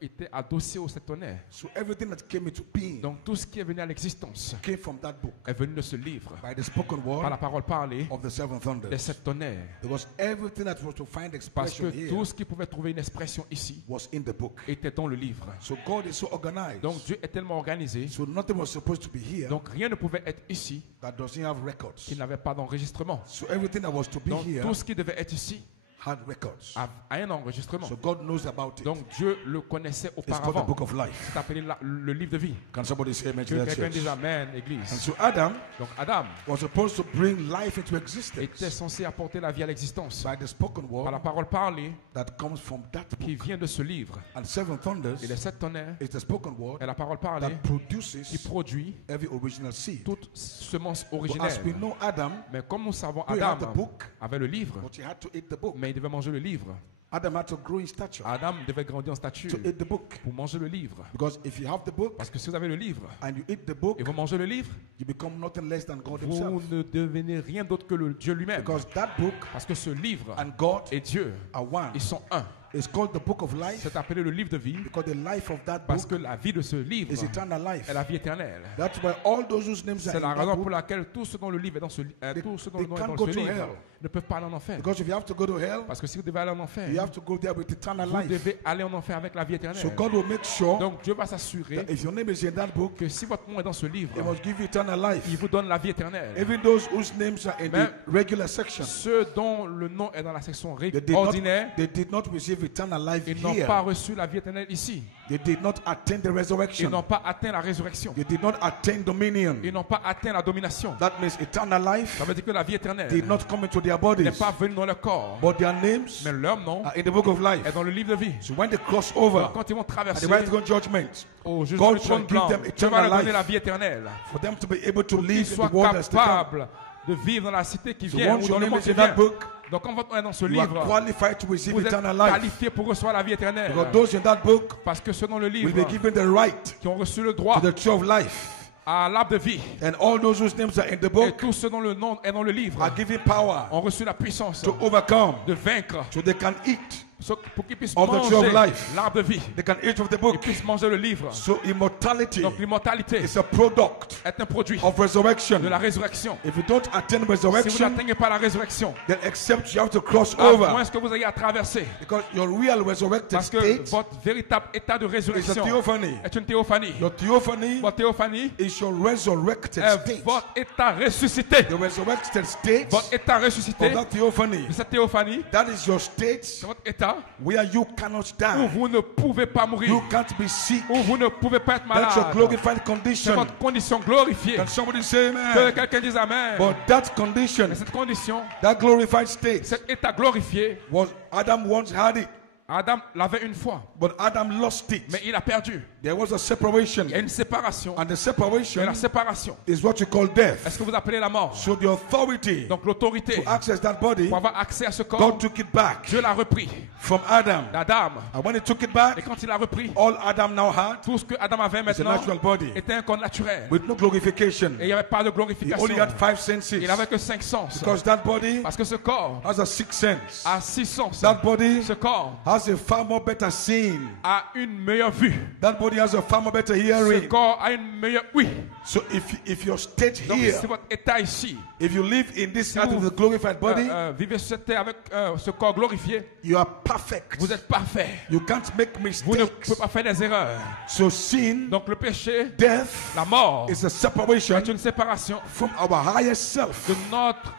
était adossé aux 7 tonnerres. So everything that came into being Donc tout ce qui est venu à l'existence came from that book, est venu de ce livre, by the spoken par word la parole parlée of the seven des thunders. 7 tonnerres. Because everything that was to find Parce que expression here tout ce qui pouvait trouver une expression ici was in the book. était dans le livre. So God is so organized. Donc Dieu est tellement organisé, So nothing was supposed to be here donc rien ne pouvait être ici that doesn't have records. qui n'avait pas d'enregistrement. So everything that was to be Donc here tout ce qui devait être ici had records. a un enregistrement. So God knows about it. Donc Dieu le connaissait It's called the auparavant. book of life. C'est appelé le livre de vie. Can somebody say amen to Que that quelqu'un church? dise Amen, And Église. so Adam Donc Adam was supposed to bring life into était existence censé apporter la vie à l'existence by the spoken par la word parole parlée that comes from that qui book. vient de ce livre. And seven thunders Et les 7 tonnerres is the spoken word est la parole parlée that produces qui produit every original seed. toute semence But originelle. as we know, Adam, Mais comme nous savons, he had the Adam book, avait le livre, but he had to eat the book. mais il devait manger le livre. Adam had to grow in stature Adam devait grandir en stature to eat the book. pour manger le livre. Because if you have the book Parce que si vous avez le livre and you eat the book, et vous mangez le livre, you become nothing less than God vous himself. ne devenez rien d'autre que le Dieu lui-même. Because that book Parce que ce livre and God et Dieu, are one. ils sont un. It's called the book of life C'est appelé le livre de vie because the life of that parce book que la vie de ce livre is eternal life. est la vie éternelle. That's why all those whose names are C'est in la that raison pour book, laquelle tout ce dont le livre est dans ce tout ce dont le nom est can't dans go ce to livre hell. ne peuvent pas aller en enfer. because if you have to go to hell, Parce que si vous devez aller en enfer, you have to go there with eternal vous life. devez aller en enfer avec la vie éternelle. So God will make sure Donc Dieu va s'assurer that if your name is in that book, que si votre nom est dans ce livre, He must give you eternal il life. vous donne la vie éternelle. Even those whose names are in Même the regular section, Ceux dont le nom est dans la section they ordinaire, did not receive eternal life ils n'ont here. pas reçu la vie éternelle ici. They did not attain the Ils resurrection. n'ont pas atteint la résurrection. They did not attain dominion. Ils n'ont pas atteint la domination. That means eternal life Ça veut dire que la vie éternelle did not come into their n'est bodies, pas venue dans leur corps, but their names mais leur nom are in the book of life. est dans le livre de vie. So when they cross over Quand ils vont at traverser the right throne judgment, au jugement God du trône shall give blanc, them Dieu va eternal leur donner life. la vie éternelle. for them to be able to Qu'ils live in soient the world that's to come. capables de vivre dans la cité qui So vient once ou your dans le name monde is qui in that vient. book, Donc quand votre nom est dans ce you are livre, qualified to receive vous êtes eternal life. qualifié pour recevoir la vie éternelle. Because those in that book Parce que ceux dans le will livre be given the right qui ont reçu le droit to the tree of life. à l'arbre de vie And all those whose names are in the et book tous ceux dont le nom est dans le livre are given power ont reçu la puissance to overcome, de vaincre so they can eat pour qu'ils puissent of the tree of manger life. l'arbre de vie. They can eat of the Ils book. puissent manger le livre. So immortality Donc l'immortalité is a product est un produit of resurrection. de la résurrection. If you don't attain Si vous resurrection, n'atteignez pas la résurrection, then except you have to cross à over. moins que vous ayez à traverser. Because your real resurrected Parce que state votre véritable état de is a résurrection theophany. est une théophanie. Your theophany Votre théophanie is your resurrected est state. votre état ressuscité. The resurrected state Votre état ressuscité of that theophany, de cette théophanie, that is your state c'est votre état where you cannot où die. vous ne pouvez pas mourir, You can't be sick. où vous ne pouvez pas être That's your malade. glorified C'est condition. votre condition glorifiée. Can somebody say Que amen? quelqu'un dise Amen. But that condition, Mais cette condition, that glorified state, cet état glorifié, was Adam once had it, Adam l'avait une fois, but Adam lost it. mais il a perdu. There was a separation, Il y a une séparation. and the Et separation la séparation, is what you call death. est-ce que vous appelez la mort? So the authority Donc l'autorité to access that body, pour avoir accès à ce corps, God took it back Dieu l'a repris from Adam. d'Adam. And when he took it Et back, quand il l'a repris, all Adam now had tout ce que Adam avait is a maintenant natural body était un corps naturel. with no glorification. Et il n'y avait pas de He glorification. only had 5 senses Il n'avait que 5 sens. because that body Parce que ce corps has a 6th sense. a 6 sens. That body Ce corps has a far more better seeing. a une meilleure vue. That body has a far more better Ce hearing. corps a une meilleure... Oui. So if your state Donc here, c'est votre état ici. if you live in this earth vous- with a glorified body, Vivez sur cette terre avec ce corps glorifié. you are perfect. Vous êtes parfait. You can't make Vous ne mistakes. pouvez pas faire des erreurs. So sin, Donc le péché, death, la mort, is a separation est une séparation from our highest self, de notre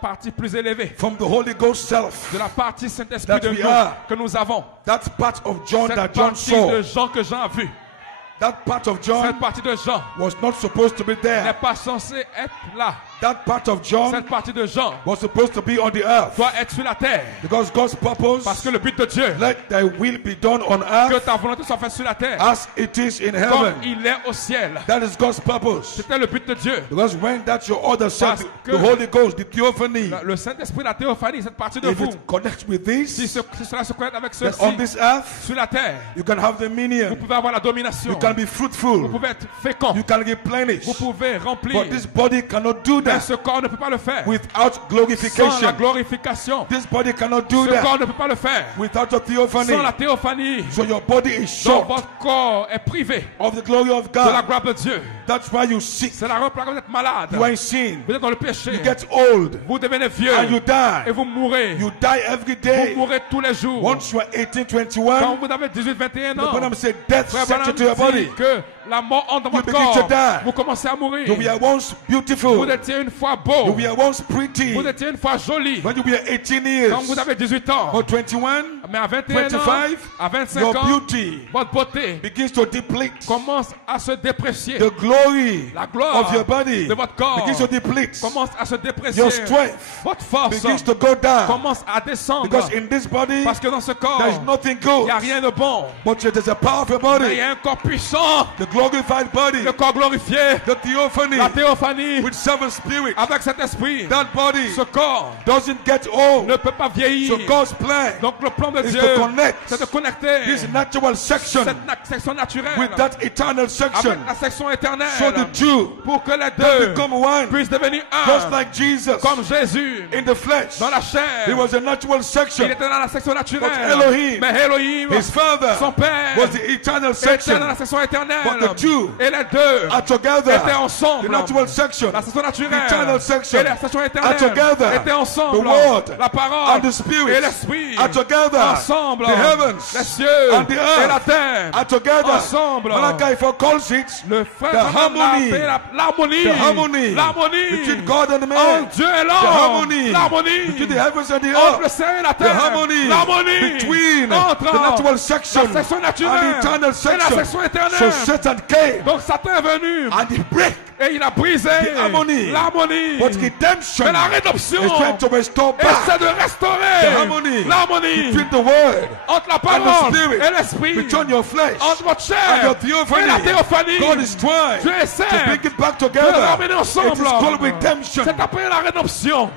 partie plus élevée. from the Holy Ghost self. De la partie Saint-Esprit That de we nous are. que nous avons. That part of John Cette that John partie saw, de Jean que Jean a vu. that part of Cette John partie de Jean was not supposed to be n'est there. pas censée être là. That part of John Cette partie de Jean was supposed to be on the earth. doit être sur la terre. Because God's purpose, Parce que le but de Dieu, let thy will be done on que earth ta volonté soit faite sur la terre, as it is in comme heaven. il est au ciel. That is God's purpose. C'était le but de Dieu. Because when that's your other self, Parce que- the Holy Ghost, the theophany, Le Saint-Esprit, la théophanie, cette partie de if vous, it connects with si this, cela se connecte avec then ceci, on this earth, sur la terre, you can have vous dominion. pouvez avoir la domination. You can be Vous fruitful. pouvez être fécond. You can replenish. Vous pouvez remplir. But this body cannot do Mais that ce corps ne peut pas le faire. without Sans la glorification. glorification. This body cannot do Ce that corps ne peut pas le faire. without a theophany. Sans la théophanie. So your body is Donc short votre corps est privé of the glory of de la God. gloire de Dieu. That's why you sick. C'est la raison pour laquelle vous êtes malade. You are in sin. Vous êtes dans le péché. You get old Vous devenez vieux. and you Et die. vous mourrez. You die every Vous day. mourrez tous les jours. Once you are 18, Quand 21, vous avez 18, 21 the ans, Branham said death Frère set Branham into your body. dit que la mort entre dans You votre begin to corps. die. Vous commencez à mourir. You were once Vous beautiful. étiez une fois You beau. were once pretty. Vous étiez une fois joli. When you were 18 Quand vous years avez 18 ans. or 21, Mais à 21 ans, 25, à 25 your ans, beauty votre beauté begins to deplete. commence à se déprécier. The glory La gloire of your body de votre corps begins to deplete. commence à se déprécier. Your strength Votre force begins to go down. commence à descendre. Because in this body, Parce que dans ce corps, there is nothing il good. n'y a rien de bon. But there's a powerful Mais il body, y a un corps puissant. the glorified body, Le corps glorifié. the theophany La théophanie. with 7 spirits. Avec cet esprit. That body Ce corps doesn't get old. ne peut pas vieillir. So God's plan Donc le plan de is Dieu, to connect c'est de connecter this natural section cette section naturelle with that eternal section, avec la section éternelle. so the two Pour que les can deux become one, puissent devenir just un. like Jesus Comme Jésus, in the flesh. dans la chair. He was a natural Il section. était dans la section naturelle. But Elohim, Mais Elohim, His father, son père, was the eternal était dans section. la section éternelle. But the two Et les deux are together. étaient ensemble. The natural section, La section naturelle the eternal section et la section are éternelle together. étaient ensemble. The word La parole and the spirit et l'esprit are together. ensemble. The heavens Les cieux and the earth et la terre are together. ensemble. Malachi 4 calls it Le frère the harmony. l'harmonie. The harmony L'harmonie. between God and Entre man. Dieu et The l'homme. harmony L'harmonie. between the heavens and the Entre le earth. ciel et la The terre. harmony L'harmonie. between Entre the natural section la section and naturelle the eternal et la section. section éternelle. So Satan came Donc Satan est venu and he break. et il a brisé The harmony. l'harmonie. But redemption Mais la rédemption is trying to restore back essaie de restaurer the harmony l'harmonie between the word entre la and the parole spirit, et l'esprit, between your flesh entre votre and chair your et la theophany. théophanie. God is trying Dieu to essaie bring it back de together. le ramener It ensemble. is called redemption. C'est appelé la rédemption.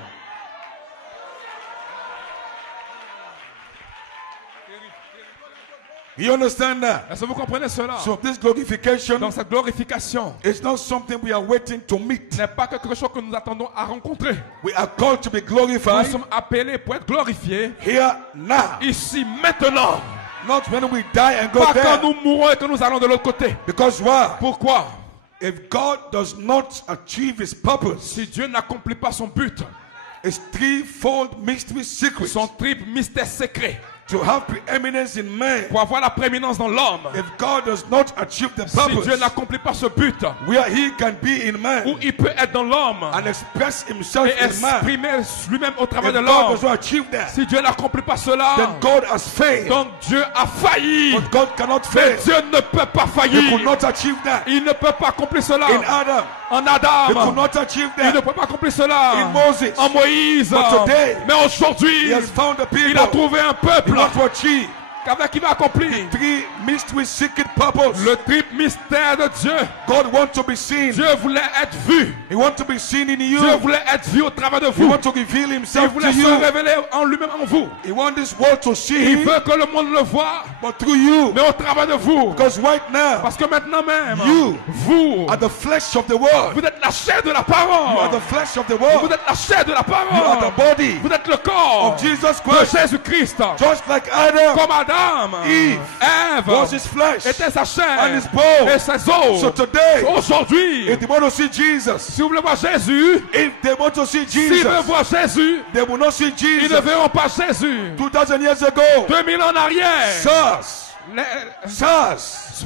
You understand that? Est-ce que vous comprenez cela? So this glorification Donc cette glorification is not something we are waiting to meet. n'est pas quelque chose que nous attendons à rencontrer. We are called to be Nous glorified sommes appelés pour être glorifiés here now. ici, maintenant. Not when we die and go Pas quand there. nous mourrons et que nous allons de l'autre côté. Because why? Pourquoi? If God does not achieve his purpose, Si Dieu n'accomplit pas son but, his threefold mystery secret son triple mystère secret, to have preeminence in man, pour avoir la prééminence dans l'homme, if God does not achieve the si Dieu purpose n'accomplit pas ce but, where he can be in où man il peut être dans l'homme and express himself et in man, exprimer lui-même au travers if de God l'homme, does not achieve that, si Dieu n'accomplit pas cela, then God has failed. donc Dieu a failli. But God cannot Mais fail. Dieu ne peut pas He could faillir. not achieve that Il ne peut pas accomplir cela in Adam. en He could Adam. not achieve Il ne that peut pas accomplir cela in Moses. en Moïse. But today, Mais aujourd'hui, He has found a il a people trouvé un who peuple want to achieve qu'avec qui va accomplir three mystery secret purpose. le triple mystère de Dieu. God wants to be seen. Dieu voulait être vu. He wants to be seen in Dieu you. voulait être vu au travers de He vous. wants to reveal Il himself to voulait se you. révéler en lui-même en vous. He wants this world to see Il him, veut que le monde le voie, but through you. mais au travers de vous. Because right now, Parce que maintenant même, You vous, are the flesh of the world. vous êtes la chair de la You are parole. the flesh of the Vous world. êtes la chair de la You are parole. the body Vous êtes le corps of Jesus de Christ. Jésus-Christ. Just like Adam Comme Adam, Eve Ève was his flesh était sa and chair his bone. et ses os. So today, Aujourd'hui, if they want to see Jesus, si vous voulez voir Jésus, if they want to see s'ils veulent Jesus, voir Jésus, they will not see ils ne Jesus. verront pas Jésus. 2000 years ago, 2000 ans en arrière, sirs,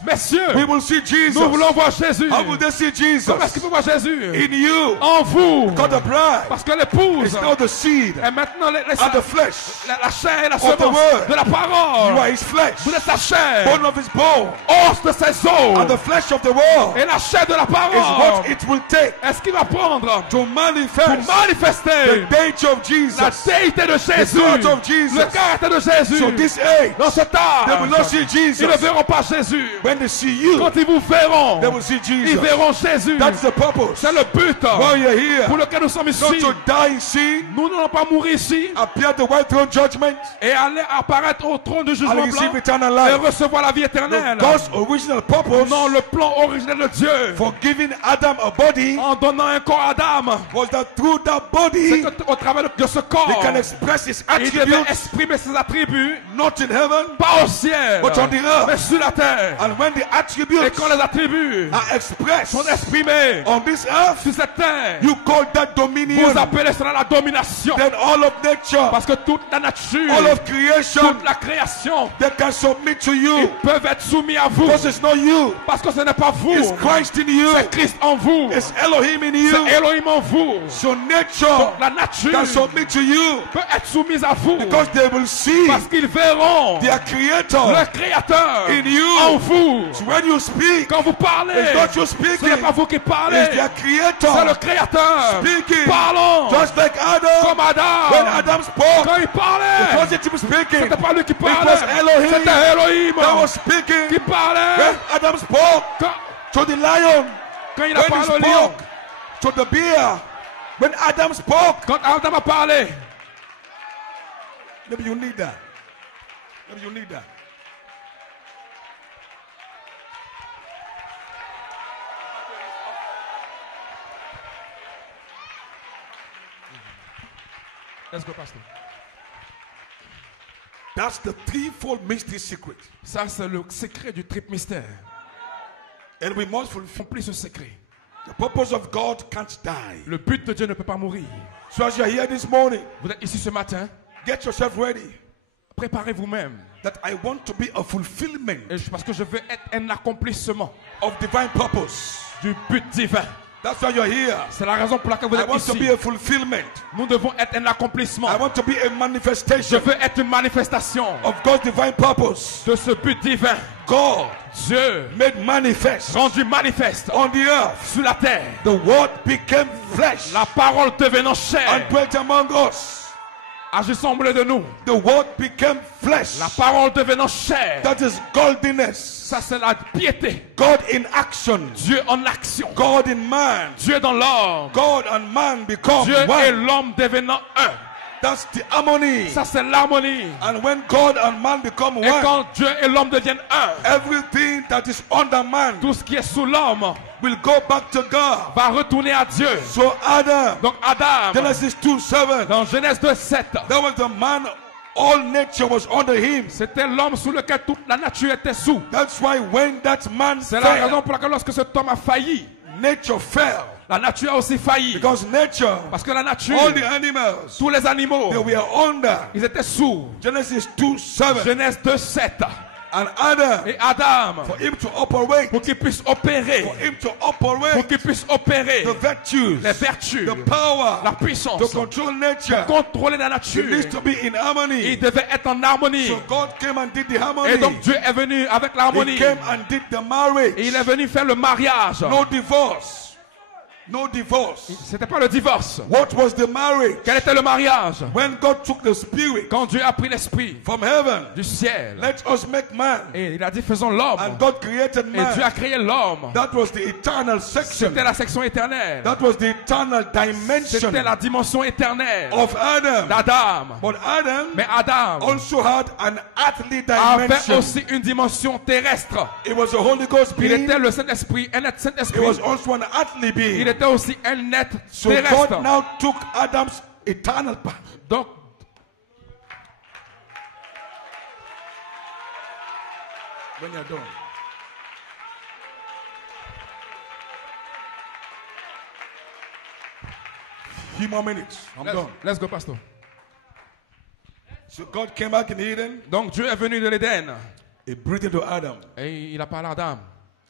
messieurs, we will see Jesus. nous voulons voir Jésus. How will they see Jesus? Comment est-ce qu'ils peuvent voir Jésus? In you. En vous. God the bride Parce que l'épouse is now the seed est maintenant and the flesh. la chair et la of the semence word. de la You parole. are his flesh, Vous êtes sa chair, bone of his bone, os de ses os, and the flesh of the world et la chair de la is what parole. it will take Est-ce qu'il va prendre to pour manifest manifester the deity of la Jesus. déité de Jésus, God of Jesus. le caractère de Jésus? So this age, Dans cet they will not âge, see ils ne Jesus. verront pas Jésus. When they see you, Quand ils vous verront, they will see ils Jesus. verront Jésus. That's the purpose. C'est le but While you're pour here, lequel nous sommes not ici. to die in sin, Nous n'allons pas mourir ici appear at the white throne judgment, et aller apparaître au trône du and jugement receive blanc eternal et life. recevoir la vie No, éternelle. God's original purpose Non, le plan originel de Dieu for giving Adam a body en donnant un corps à Adam, was that through that c'est body qu'au travers de ce corps, he can express his il devait attributes, exprimer ses attributs, not in heaven, pas au ciel, but on the mais earth. sur la terre. And when the Et attributes quand les attributs are expressed sont exprimés on this earth, sur cette terre, you call that dominion. vous appelez cela la domination. Then all of nature, Parce que toute la nature, all of creation, toute la création, they can submit to ils you. peuvent être soumis à vous. Because it's not you, Parce que ce n'est pas vous, it's Christ in you, c'est Christ en vous, it's Elohim in you. c'est Elohim en vous. So nature La nature can submit to you peut être soumise à vous because they will see parce qu'ils verront their le creator Créateur in you. en vous. So when you speak, Quand vous parlez, it's not you ce speaking, n'est pas vous qui parlez, it's their c'est le creator Créateur. speaking. Parlons Just like comme Adam, when Adam. Adam spoke, Quand il it parlait, wasn't him speaking, c'était pas lui qui it was parlait, Elohim c'était Elohim that was qui speaking. parlait. When Adam spoke to the lion, Quand il a when he parlé au lion, spoke to the bear, when Adam spoke, quand Adam a parlé, maybe you need that. Maybe you need that. let's go, pastor. That's the threefold mystery secret. Ça, c'est le secret du triple mystère. And we must fulfill. Accomplis ce secret. The purpose of God can't die. Le but de Dieu ne peut pas mourir. So as you're here this morning, Vous êtes ici ce matin, get yourself ready. préparez vous-même. That I want to be a fulfillment Parce que je veux être un accomplissement of divine purpose. du but divin. That's why you're here. C'est la raison pour laquelle vous I êtes want to be ici. a fulfillment. Nous devons être un accomplissement. I want to be a Je manifestation veux être une manifestation of God's divine purpose. de ce but divin. God Dieu made manifest rendu manifeste on the earth. sur la terre. The word became flesh La parole devenant and chair, dwelt among us. agissant au milieu de nous. The word became flesh. La parole devenant chair, That is godliness. ça c'est la piété. God in action. Dieu en action. God in man. Dieu dans l'homme. God and man become Dieu et one. l'homme devenant un. That's the harmony. Ça, c'est l'harmonie. And when God and man become Et one, quand Dieu et l'homme deviennent un, everything that is under man tout ce qui est sous l'homme will go back to God. va retourner à Dieu. So Adam, Donc Adam, Genesis 2:7, dans Genèse 2:7, that was the man, all nature was under him. c'était l'homme sous lequel toute la nature était sous. That's why when that man C'est la raison fell, pour laquelle lorsque cet homme a failli, nature fell. la nature a aussi failli. Because nature, Parce que la nature, all the animals, tous les animaux, they were under. ils étaient sous. Genesis 2:7. Genèse 2:7. And Adam, Et Adam, for him to operate, pour qu'il puisse opérer, for him to pour operate qu'il puisse opérer the virtues, les vertus, the power, la puissance, to control nature, contrôler la it nature, needs to be in harmony. il devait être en harmonie. So God came and did the Et harmony. donc Dieu est venu avec l'harmonie. He came and did the marriage. Et il est venu faire le mariage. No divorce. No divorce. C'était pas le divorce. What was the marriage? Quel était le mariage? When God took the spirit Quand Dieu a pris l'esprit from heaven, du ciel. let us make man. Et il a dit faisons l'homme. And God created Et Dieu a man. créé l'homme. That was the eternal section. C'était la section éternelle. That was the eternal dimension C'était la dimension éternelle of Adam. d'Adam. But Adam Mais Adam also had an earthly avait dimension. aussi une dimension terrestre. It was a Holy Ghost Il being. était le Saint-Esprit, un être It Saint-Esprit. was also an earthly Il being. était aussi un être So terrestre. God now took Adam's eternal power. Donc, When you're done. Few more minutes. I'm done. let's go, pastor. So God came back in Eden. Donc Dieu est venu de l'Éden He breathed into Adam. et il a parlé à Adam.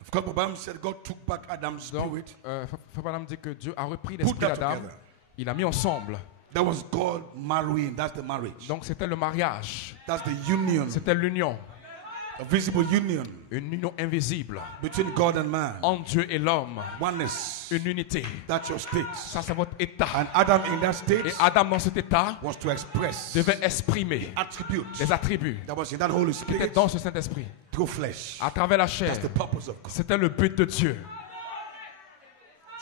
Of course, the Bible said God took back Adam's Donc, spirit. Frère Branham dit que Dieu a repris Put l'esprit that d'Adam, together. il a mis ensemble. That was God marrying. That's the marriage. Donc c'était le mariage, That's the union, c'était l'union, a visible union une union invisible between God and man. entre Dieu et l'homme, Oneness. une unité. That's your state. Ça c'est votre état. And Adam in that state Et Adam dans cet état was to express devait exprimer attributes les attributs that was in that Holy qui étaient Spirit dans ce Saint-Esprit, through flesh. à travers la chair. That's the purpose of God. C'était le but de Dieu.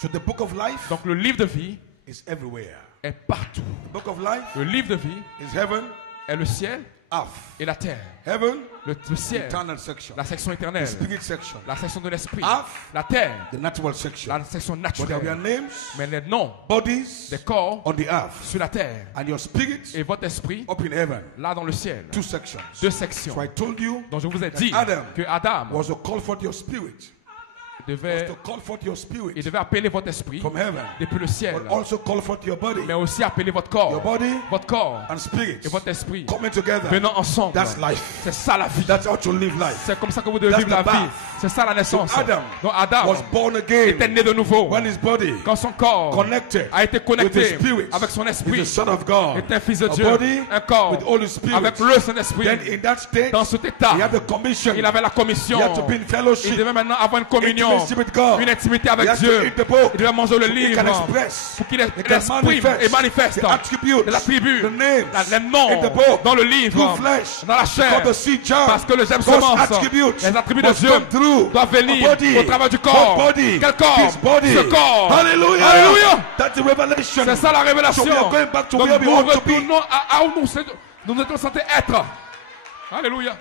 So the book of life Donc le livre de vie is everywhere. est partout. The book of life Le livre de vie is heaven, est le ciel earth. et la terre. Heaven, Le ciel, eternal section. la section The éternelle, spirit section. la section de l'esprit, Earth, la terre, the natural section. la section But there were naturelle. names, Mais les noms bodies des corps on the earth. sur la terre And your spirit et votre esprit up in heaven. là dans le ciel. Two sections. Deux sections. So I told you Donc je vous ai dit Adam que Adam was to call forth your spirit. Was devait, to call forth your il spirit devait appeler votre esprit from heaven. depuis le ciel, But also call forth your body. mais aussi appeler votre Your corps, body votre corps and spirit et votre esprit coming together. venant ensemble. That's life. C'est ça la vie. That's how to live life. C'est comme ça que vous devez That's vivre la the vie. birth. C'est ça la naissance. So Adam Donc Adam was born était again né de nouveau when his body quand son corps connected a été with connecté the spirit. avec son He's esprit. the Son of God. Est un fils de A Dieu, body un corps with Holy Spirit. avec le Saint-Esprit. Then in that state, Dans cet état, he had the commission. il avait la commission. He had to be in Il fellowship. devait maintenant avoir une communion, Intimacy with God. une intimité He avec had to Dieu. eat the book. Il devait manger le So he livre can express. pour qu'il He can exprime et manifeste the attributes, les attributs, the names les noms in the book, dans le livre, through flesh, dans la chair. called the seed jar. Parce que le germe God's semence, attributes les attributs de must Dieu come through doivent venir a body. au travers du corps. What body? Quel corps? His body. Ce corps. Hallelujah. Alléluia. That's the revelation. C'est ça la révélation. So we are going back to Donc where we nous ought to be. retournons à où nous étions censés être. Alléluia.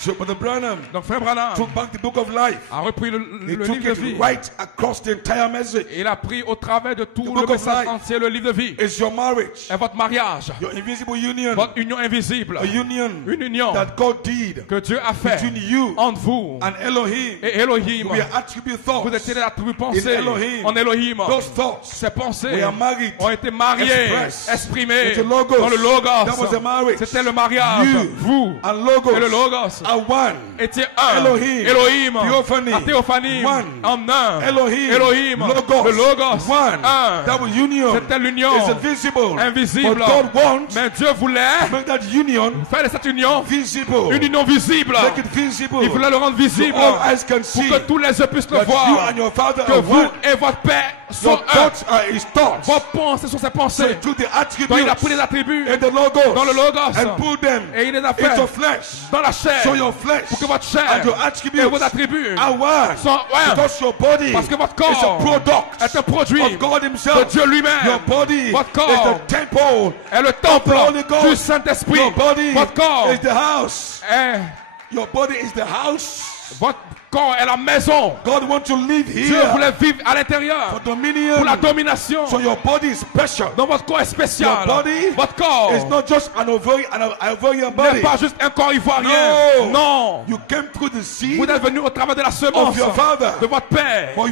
So Brother Branham Donc Frère Branham took back the book of life. a repris le He livre took de it vie. right across the entire message. Il a pris au travers de tout The le book of message life. entier le livre de vie. It's your marriage, Et votre mariage, your invisible union, votre union invisible, a union une union that God did que Dieu a fait between you entre vous and Elohim. et Elohim. We are attribute thoughts. Vous étiez des attributs pensés In Elohim. en Elohim. Those thoughts Ces pensées we are married, ont été mariées, expressed exprimées with the logos. dans le That was the Logos. marriage. C'était le mariage. You Vous and logos et le Logos are one. étiez un. Elohim. Elohim. Theophany. La théophanie. One. En un. Elohim. Elohim. Logos. Le Logos. One. Un. That was union. C'était l'union. It's invisible. Invisible. But God wants Mais Dieu voulait to make that union faire de cette union visible. une union visible. Make it visible. Il voulait le rendre visible So all eyes can pour see que tous les yeux puissent le that you voir. and your Father Que are vous one. et votre Père sont Your un. thoughts are his thoughts. Vos pensées sont ses So he pensées. took the Donc il a pris attributes les attributs in the logos dans le logos and put them et il les a fait into flesh. dans la chair So your flesh pour que votre chair and your et attributes vos attributs are one. sont un. Because your body Parce que votre is a corps product est un produit of God de himself. Dieu lui-même. Your body Votre is corps the temple est le of the temple Holy Ghost. du Saint-Esprit. Your body Votre corps is the house. est Your body is the house. votre corps est la maison. God wants to live Dieu here voulait vivre à for l'intérieur dominion. pour la domination. So your body is special. Donc votre corps est spécial. Your body Votre corps It's not just an Ivorian n'est body. pas juste un corps ivoirien. No. Non. You came through the seed, Vous êtes venu au travers de la semence of your father. de votre père. but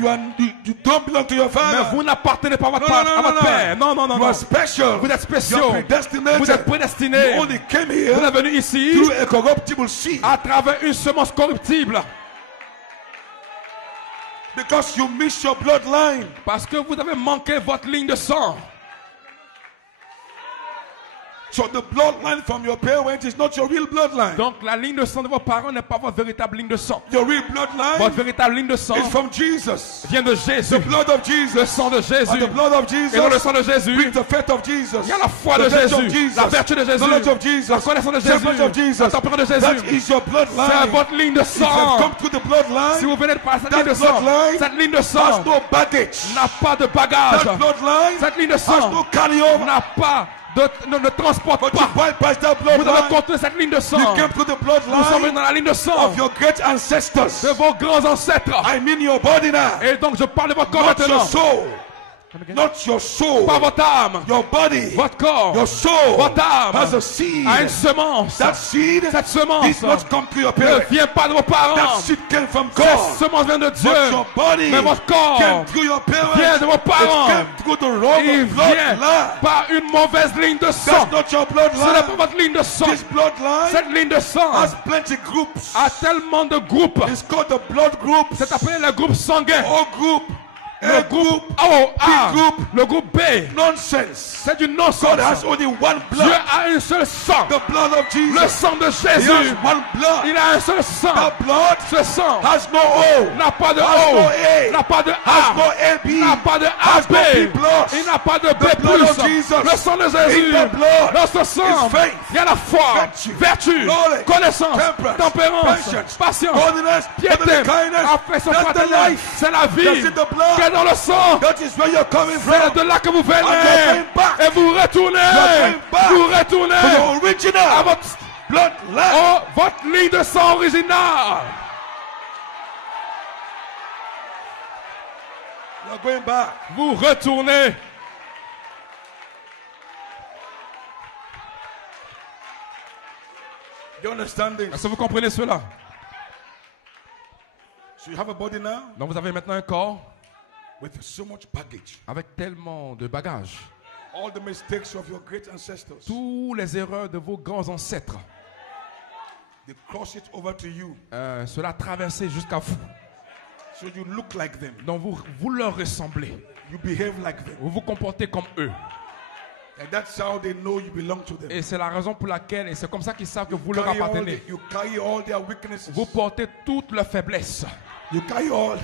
you don't belong to your Mais father. vous n'appartenez pas à votre, No, no, à no, votre no, père. Non, non, non, You non. are special. Vous êtes You are spéciaux. predestinated. Vous êtes prédestinés. You only came Vous here êtes venu ici through a corruptible seed à travers une semence corruptible. because you missed your bloodline. Parce que vous avez manqué votre ligne de sang. So the bloodline from your parents is not your real bloodline. Donc la ligne de sang de vos parents n'est pas votre véritable ligne de sang. Your real Votre bloodline véritable ligne de sang is from Jesus. vient de Jésus. The blood of Le Jesus. sang de And Jésus. the blood of Et dans le Jesus sang de Jésus, brings the faith of Jesus. il y a la foi The de faith of Jésus, Jesus. la vertu de Jésus, Knowledge of la Jesus. connaissance de Temperance of Jésus, Jesus. la tempérance de That Jésus. is your C'est bloodline. votre ligne de If you have sang. come through the bloodline, Si vous venez de passer cette that ligne de sang, bloodline cette ligne de has sang no baggage. n'a pas de bagage. That bloodline Cette ligne de has sang no carryover. n'a pas ne transporte But you pas. bypass that Vous avez bloodline. contourné cette ligne de sang. You came through the Nous sommes venus bloodline dans la ligne de sang of your great ancestors. de vos grands ancêtres. I mean your body now. Et donc je parle de votre corps Not your maintenant. soul. Not your soul. Pas votre âme. Your body. Votre corps Your soul Votre âme has a seed. a une semence. That seed Cette semence did not come through your ne parents. vient pas de vos That parents. seed came from Cette God. semence vient de Dieu. But your body Mais votre corps came through your parents. vient de vos parents. It came through the wrong Il vient bloodline. par une mauvaise ligne de sang. That's not your Ce n'est pas bloodline. votre ligne de sang. This bloodline Cette ligne de sang has plenty groups. a tellement de groupes. It's called the blood groups. C'est appelé le groupe sanguin. O group. Le A groupe group. O, A, group. le groupe B. Nonsense. C'est du God non-sens. has only one Dieu blood. a un seul sang. The blood of Le Jesus. sang de He has Jésus. one blood. Il a un seul sang. That blood Ce sang has no O. n'a pas de Has no O, A. n'a pas de Has no A, AB. n'a pas de Has AB, no B plus. il n'a pas de B+. The blood of Jesus. Le sang de Jésus, In the blood dans ce sang, is faith, il y a la foi, virtue, vertu, knowledge, connaissance, temperance, tempérance, patience, patience, holiness, piété, brotherly kindness. affection That's the fraternelle. life. C'est la vie That's in the blood. qui est dans le sang. That is where you're coming C'est from. de là que vous And you're venez. going back Et vous retournez. You're going back Vous to retournez your à original votre, bloodline. votre ligne de sang originale. You're going back. Vous retournez. You understand this? Est-ce que vous comprenez cela? So you have a body now Donc vous avez maintenant un corps with so much baggage. avec tellement de bagages. All the mistakes of your great ancestors. Tous les erreurs de vos grands ancêtres. They cross it over to you. Cela a traversé jusqu'à vous. So you look like them. Donc vous leur ressemblez. You behave like them. Vous vous comportez comme eux. And that's how they know you belong to them. Et c'est la raison pour laquelle, et c'est comme ça qu'ils savent que vous leur Carry all appartenez. you carry all their weaknesses. Vous portez toutes leurs faiblesses. You carry all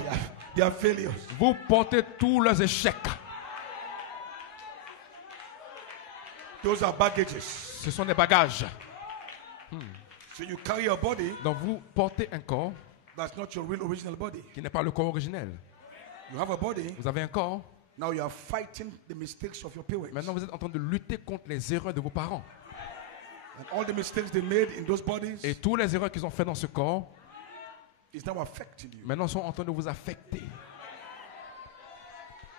their failures. Vous portez tous leurs échecs. Those are baggages. Ce sont des bagages. So you carry a body Donc vous portez un corps that's not your real original body. qui n'est pas le corps originel. You have a body. Vous avez un corps. Now you are fighting the mistakes of your parents. Maintenant vous êtes en train de lutter contre les erreurs de vos parents. And all the mistakes they made in those bodies Et toutes les erreurs qu'ils ont fait dans ce corps, is now affecting you. maintenant sont en train de vous affecter.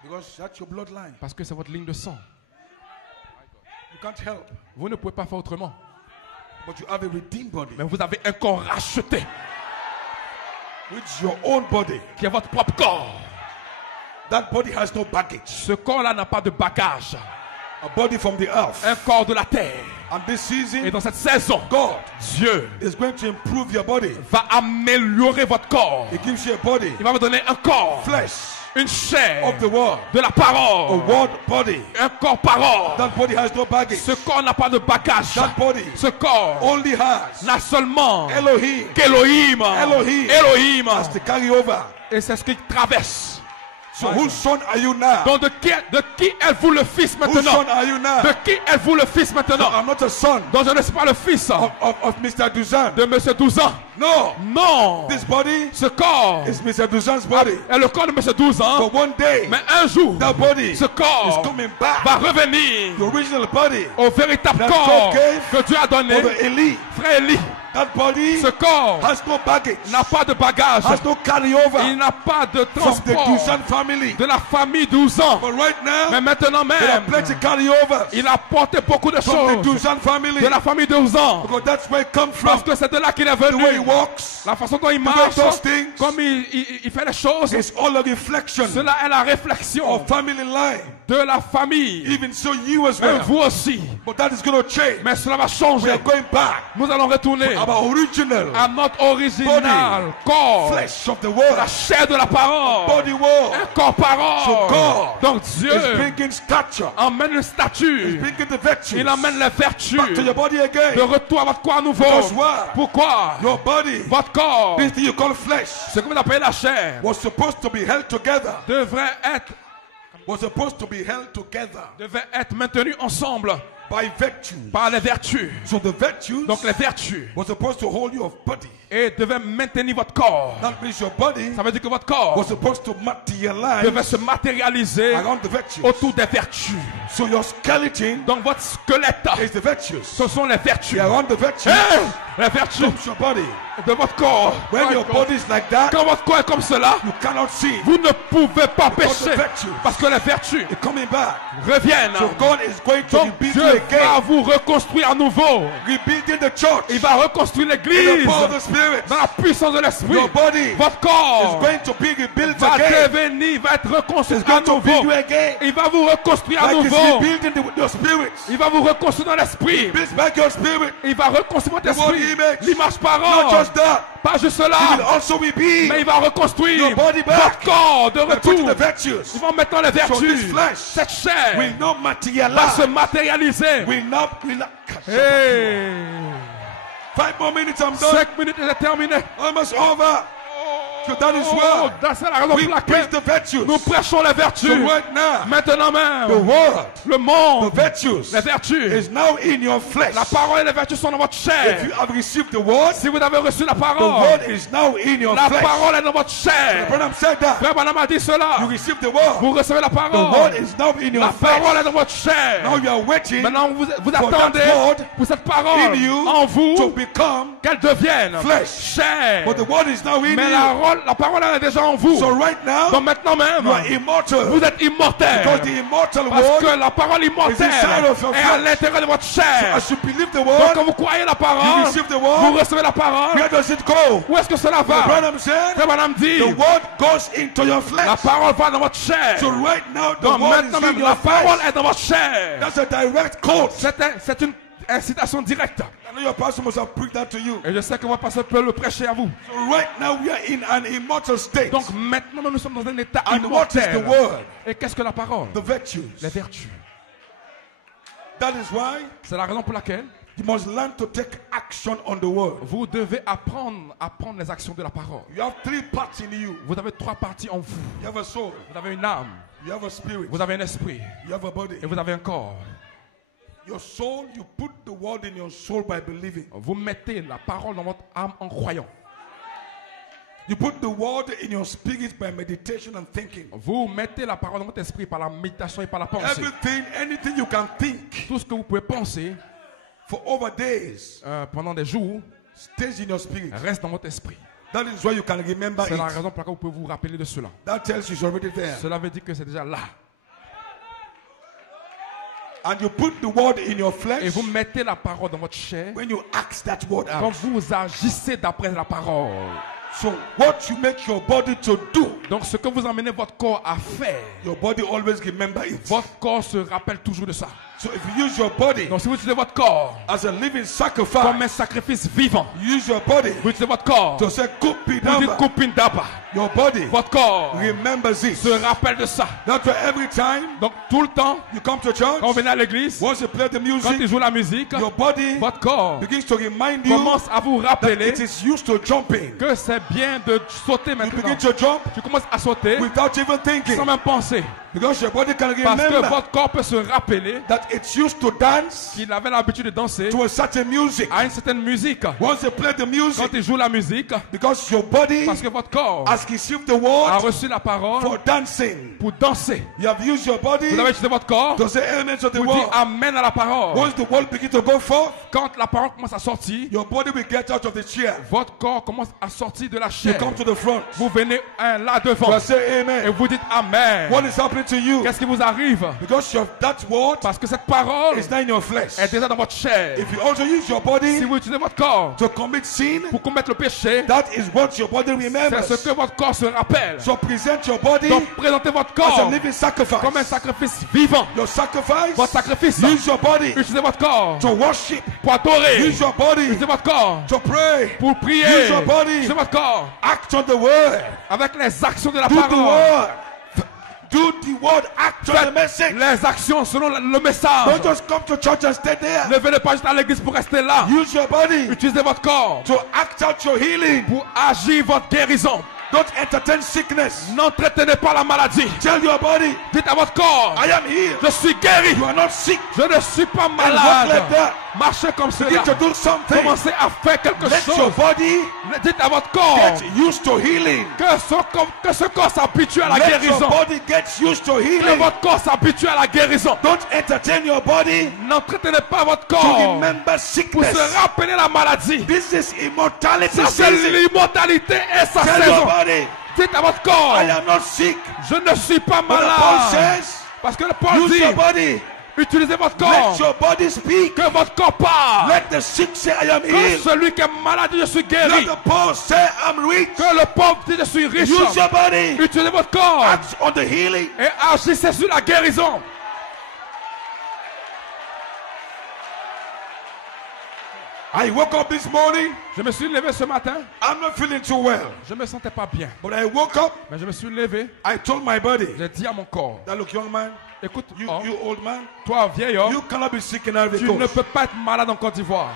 Because that's your bloodline. Parce que c'est votre ligne de sang. You can't help. Vous ne pouvez pas faire autrement. But you have a redeemed body. Mais vous avez un corps racheté, Which is your own body. qui est votre propre corps. That body has no baggage. Ce corps-là n'a pas de bagage. A body from the earth. Un corps de la terre. And this Et season, dans cette saison, God Dieu is going to improve your body. va améliorer votre corps. He gives you a body, Il va vous donner un corps, flesh une chair of the word, de la a parole. word body. Un corps parole. That body has no baggage. Ce corps n'a pas de bagage. That body Ce corps only has n'a seulement Elohim qu'Elohim. Elohim. Elohim. has to carry over. Et c'est ce qu'il traverse. So whose son are you now? Donc de qui êtes-vous le fils Whose maintenant? son are you now? De qui êtes-vous le fils So maintenant? I'm not a son Donc je ne suis pas le fils of Mr. Duzan. de monsieur 12 ans. No. Non. This body Ce corps is Mr. Duzan's body. est le corps de monsieur 12 ans. But one day, Mais un jour, that body ce is corps coming back. va revenir The original body au véritable that corps God gave que Dieu a donné. for the Eli. Frère Élie, That body ce corps has no baggage, n'a pas de bagage. has no Il carryover n'a pas de from the transport Duzan family. de la famille 12 ans. But right Mais now, maintenant there are même, plenty carryovers il a porté beaucoup de from the choses Duzan family. de la famille 12 ans. Because that's where it comes Parce from. que c'est de là qu'il est The way he venu. walks La façon dont il way he marche, does things, comme il fait les choses, is all a reflection cela est la réflexion of family line. de la famille. Even so, you as Même well. vous aussi. But that is going to change. Mais cela va We changer. are going back Nous allons retourner our original à notre original corps, flesh of the la world. chair de la parole, Body world un corps parole. So God Donc is Dieu bringing stature. emmène une statue, Bringing the virtues il emmène les vertus back to your body de again. retour à votre corps à nouveau. Because why? Pourquoi? Your body, Votre corps, this thing you call flesh, ce que vous appelez la chair, was supposed to be held together. devrait être maintenu ensemble By virtues. par les vertus. So the virtues Donc les vertus was supposed to hold your body. et devait maintenir votre corps. That means your body Ça veut dire que votre corps was supposed to materialize devait se matérialiser around the virtues. autour des vertus. So your skeleton Donc votre squelette, is the virtues. ce sont les vertus. Yeah, around the virtues Hey! Les vertus comes your body. de votre corps. When your body is like that, Quand votre corps est comme cela, you cannot see. vous ne pouvez pas Because the pécher virtues parce que les vertus are coming back. reviennent. So God is going to Donc rebuild Dieu you va again. vous reconstruire à nouveau. Rebuilding the church Il va reconstruire in the l'église power of the Spirit. dans la puissance de l'esprit. Your body Votre is corps going to be rebuilt va again. devenir, va être reconstruit It's à going to build nouveau. you again. Il va vous reconstruire à Like it's nouveau. rebuilding your spirit. Il va vous reconstruire dans l'esprit. Builds back your spirit. Il va reconstruire votre The body esprit. image. L'image Not parole. just that. Pas juste He will cela. also Mais rebuild il va reconstruire your body votre back. corps de by putting the retour. virtues. Ils vont maintenant les So vertus. this flesh Cette chair will not va materialize. se matérialiser. Will not. Hey. 5 more minutes, I'm done. 5 minutes et c'est terminé. Almost over. So that is Oh, why c'est la raison we pour preach laquelle the virtues. nous prêchons les vertus. So right now, Maintenant the même, word, le the monde, virtues, les vertus, is now in your flesh. la parole et les vertus sont dans votre If chair. you have received the word, Si vous avez reçu la the parole, word is now in your la flesh. parole est dans votre chair. Branham said that. Frère Branham a dit cela. You received the word. Vous recevez la The word parole. is now in La your parole flesh. est dans votre chair. Now you are waiting Maintenant, vous for that attendez word pour cette parole in you en to vous become. qu'elle devienne flesh. chair. But the word is now in Mais you. la parole elle est déjà en vous. So right now, Donc maintenant même, you are immortal. vous êtes immortel. Because the immortal Parce word, que la parole immortelle inside of your est à flesh. l'intérieur de votre chair. as you believe the Donc word, quand vous croyez la you parole, receive the vous word. recevez la parole. Where does it go? Où est-ce que cela va? Branham said, Frère Branham dit, the word goes into your la flesh. parole va dans votre chair. So right now, the Donc word maintenant is in même, la your parole flesh. est dans votre chair. That's a direct quote. C'est une incitation directe. I know your pastor must have preached that to you. Et je sais que votre pasteur peut le prêcher à vous. So right now, we are in an immortal state. Donc maintenant, nous sommes dans un état And what is the immortel. word? Et qu'est-ce que la parole? The virtues. Les vertus. That is why C'est la raison pour laquelle you must learn to take action on the word. vous devez apprendre à prendre les actions de la parole. You have 3 parts in you. Vous avez 3 parties en vous. You have a soul. Vous avez une âme, You have a spirit. vous avez un esprit You have a body. et vous avez un corps. Your soul, you put the word in your soul by believing. Vous mettez la parole dans votre âme en croyant. You put the word in your spirit by meditation and thinking. Vous mettez la parole dans votre esprit par la méditation et par la pensée. Everything, anything you can think Tout ce que vous pouvez penser for over days pendant des jours stays in your spirit. reste dans votre esprit. That is why you can remember C'est la it. raison pour laquelle vous pouvez vous rappeler de cela. That tells you it's already there. Cela veut dire que c'est déjà là. And you put the word in your Et flesh vous mettez la parole dans votre chair when you ask that word quand out. vous agissez d'après la parole. So what you make your body to do, Donc ce que vous emmenez votre corps à faire, your body always remember it. votre corps se rappelle toujours de ça. So if you use your body Donc si vous utilisez votre corps as a living comme sacrifice, un sacrifice vivant, use your body vous utilisez votre corps to say pour dire kupidamba. Kupindaba. Your body Votre corps remembers se this. rappelle de ça. That's why every time Donc tout le temps, you come to church, quand vous venez à l'église, once you play the quand il music, joue la musique, your body votre corps begins to remind you commence à vous that rappeler it is used to jumping. que c'est bien de sauter You maintenant. begin to jump Tu commences à sauter without even thinking, sans même penser. because your body can Parce que remember votre corps peut se rappeler that it's used to dance qu'il avait l'habitude de danser to a certain music. à une certaine musique. Once you play the Quand music, il joue la musique, because your body parce que votre corps has received the a word reçu la parole for dancing. pour danser. You have used your body Vous avez utilisé votre corps to say elements of the pour dire word. Amen à la parole. Once the word begins to go forth, Quand la parole commence à sortir, your body will get out of the chair. votre corps commence à sortir de la You chair. come to the front. Vous venez là You devant say et amen. vous dites Amen. What is happening to you? Qu'est-ce qui vous arrive? Because that word Parce que cette parole is not in your flesh. est déjà dans votre chair. If you also use your Si body vous utilisez votre corps to commit sin, pour commettre le péché, that is what your body c'est remembers. ce que votre corps se rappelle. So present your body Donc présentez votre as a corps living sacrifice. comme un sacrifice vivant. Your sacrifice, Votre sacrifice. use your body Utilisez votre corps to worship. pour adorer. Use your body Utilisez votre corps to pray. pour prier. Use your body. Utilisez votre corps Act on the word. avec les actions de la Do the parole. word. Do the word. Act on the Faites message. les actions selon le message. Don't just come to church and stay there. Ne venez pas juste à l'église pour rester là. Use your body Utilisez votre corps to act out your healing. pour agir votre guérison. Don't entertain sickness. N'entretenez pas la maladie. Tell your body, Dites à votre corps, I am healed. je suis guéri. You are not sick. Je ne suis pas And walk malade. like that. Marchez comme Begin cela. to do something. Commencez à faire quelque Let your chose. body Dites à votre corps get used to healing. que ce corps s'habitue à la Let your guérison. body get used to Que healing. votre corps s'habitue à la guérison. Don't entertain your body N'entretenez pas votre to corps remember pour sickness. se rappeler la maladie. This is immortality Ça, c'est season. l'immortalité et sa Tell your saison. body, Dites à votre corps, I am not sick. je ne suis pas But Paul malade. says, Parce que le Paul use dit, your body. utilisez votre corps. Let your body speak. Que votre corps parle. Let the sick say, I am Que healed. celui qui est malade, je suis Let guéri. the poor say, I'm rich. Que le pauvre dit, je suis riche. Use your body. Utilisez votre corps Act on the healing. et agissez sur la guérison. I woke up this morning. Je me suis levé ce matin. I'm not feeling too well. Je me sentais pas bien. But I woke up. Mais je me suis levé. I told my body, J'ai dit à mon corps, that look, young man, écoute, you old man, toi vieil homme, you cannot be sick in Ivory tu ne Coast. peux pas être malade en Côte d'Ivoire.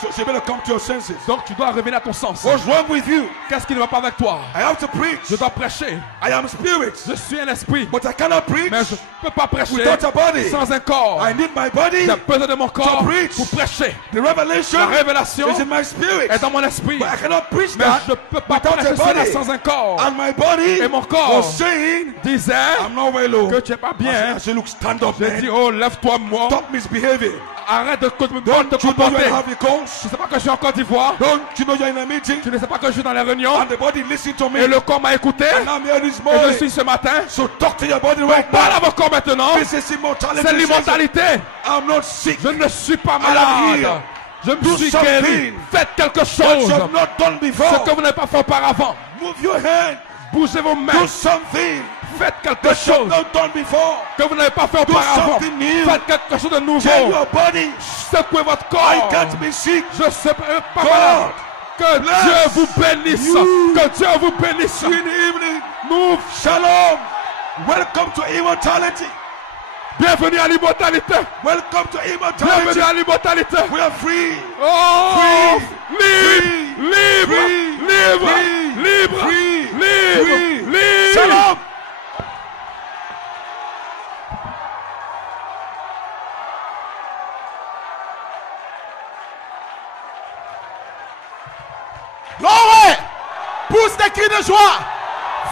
So you better come to your senses. Donc tu dois revenir à ton sens. What's wrong with you? Qu'est-ce qui ne va pas avec toi? I have to preach. Je dois prêcher. I am spirit. Je suis un esprit. But I cannot preach Mais je ne peux pas prêcher without a body. sans un corps. I need my body. J'ai besoin de mon corps To preach. pour prêcher. The revelation La révélation is in my spirit. est dans mon esprit. But I cannot preach Mais that je ne peux pas without a prêcher cela body. sans un corps. And my body Et mon corps was saying, disait I'm not well low. que tu n'es pas bien. I said, look, stand up, J'ai dit, man. oh, lève-toi, moi. Stop misbehaving. Arrête de te Don't you know comporter. you have a course? Tu ne sais pas que je suis en Côte d'Ivoire. Don't you know you're in a meeting? Tu ne sais pas que je suis dans les réunions. And the body listen to me. Et le corps m'a écouté. And I'm here this Et je morning. suis ce matin. So talk to your body Donc right parle à now. votre corps maintenant. This is immortality. C'est l'immortalité. I'm not sick. Je ne suis pas am malade. healed. Je me Do suis something guéri. Faites quelque What chose. you have not done Ce before. que vous n'avez pas fait auparavant. Move your hand. Bougez vos Do mains. something Faites quelque that you have chose not done before. que vous n'avez pas fait auparavant. something new. Faites quelque chose de Tell nouveau. your body, Secouez votre I corps. can't be sick. Je ne suis pas God, malade. Que bless Dieu vous bénisse. you. Que Dieu vous bénisse. Sweet evening. Nous, Shalom. Welcome to immortality. bienvenue à l'immortalité. Welcome to Bienvenue immortality. à l'immortalité. We are free. Oh, Free. libre, libre, Free. libre, Free. libre, Free. libre, Free. libre. Shalom. Glory! Pousse des cris de joie!